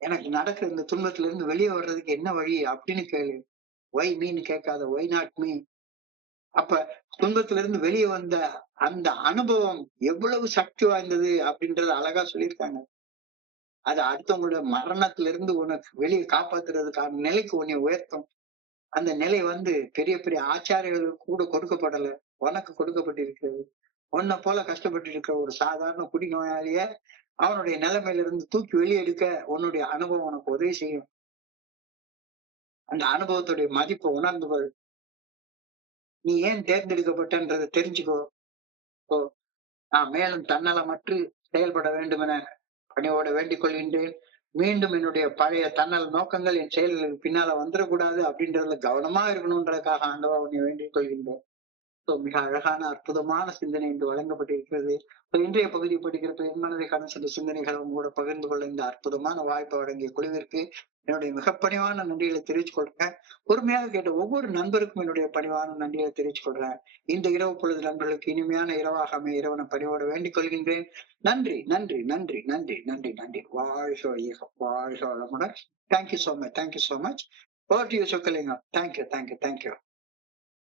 எனக்கு நடக்கிற இந்த துன்பத்துல இருந்து வெளியே வர்றதுக்கு என்ன வழி அப்படின்னு கேளு. ஒய் மீன்னு கேட்காத. Why not me. அப்ப துன்பத்துல இருந்து வெளியே வந்த அந்த அனுபவம் எவ்வளவு சக்தி வாய்ந்தது அப்படின்றத அழகா சொல்லியிருக்காங்க. அது அடுத்தவங்களோட மரணத்துல இருந்து உனக்கு வெளியே காப்பாத்துறதுக்கான நிலைக்கு உன்னை உயர்த்தும். அந்த நிலை பெரிய பெரிய ஆச்சாரியர்களுக்கு கூட கொடுக்கப்படல, உனக்கு கொடுக்கப்பட்டிருக்கிறது. உன்னை போல கஷ்டப்பட்டு இருக்கிற ஒரு சாதாரண குடிநோயாளிய அவனுடைய நிலைமையில இருந்து தூக்கி வெளியே எடுக்க உன்னுடைய அனுபவம் உனக்கு உதவி செய்யும். அந்த அனுபவத்துடைய மதிப்பை உணர்ந்து கொள். நீ ஏன் தேர்ந்தெடுக்கப்பட்டன்றதை தெரிஞ்சுக்கோ. நான் மேலும் தன்னலமற்று செயல்பட வேண்டும் என பணியோட வேண்டிக் கொள்கின்றேன். மீண்டும் என்னுடைய பழைய தன்னல் நோக்கங்கள் என் செயல்களுக்கு பின்னால வந்துடக்கூடாது அப்படின்றதுல கவனமா இருக்கணும்ன்றதுக்காக ஆண்டவா உன்னை வேண்டிக் கொள்கின்றேன். மிக அழகான அற்புதமான சிந்தனை இன்று வழங்கப்பட்டிருக்கிறது. இன்றைய பகுதி படிக்கிறப்ப என் மனதை சில சிந்தனைகளை கூட பகிர்ந்து கொள்ள இந்த அற்புதமான வாய்ப்பை வழங்கிய குழுவிற்கு என்னுடைய மிக பணிவான நன்றிகளை தெரிவித்துக் கொள்றேன். பொறுமையாக கேட்ட ஒவ்வொரு நண்பருக்கும் என்னுடைய பணிவான நன்றிகளை தெரிவித்துக் கொள்றேன். இந்த இரவு பொழுது நண்பர்களுக்கு இனிமையான இரவாக அமைய இறைவனை பணிவோட வேண்டிக் கொள்கின்றேன். நன்றி நன்றி நன்றி நன்றி நன்றி நன்றி. வாழ்க வையகம், வாழ்க வளமுடன். Thank you so much, thank you so much. Over to you Chockalingam. Thank you thank you thank you.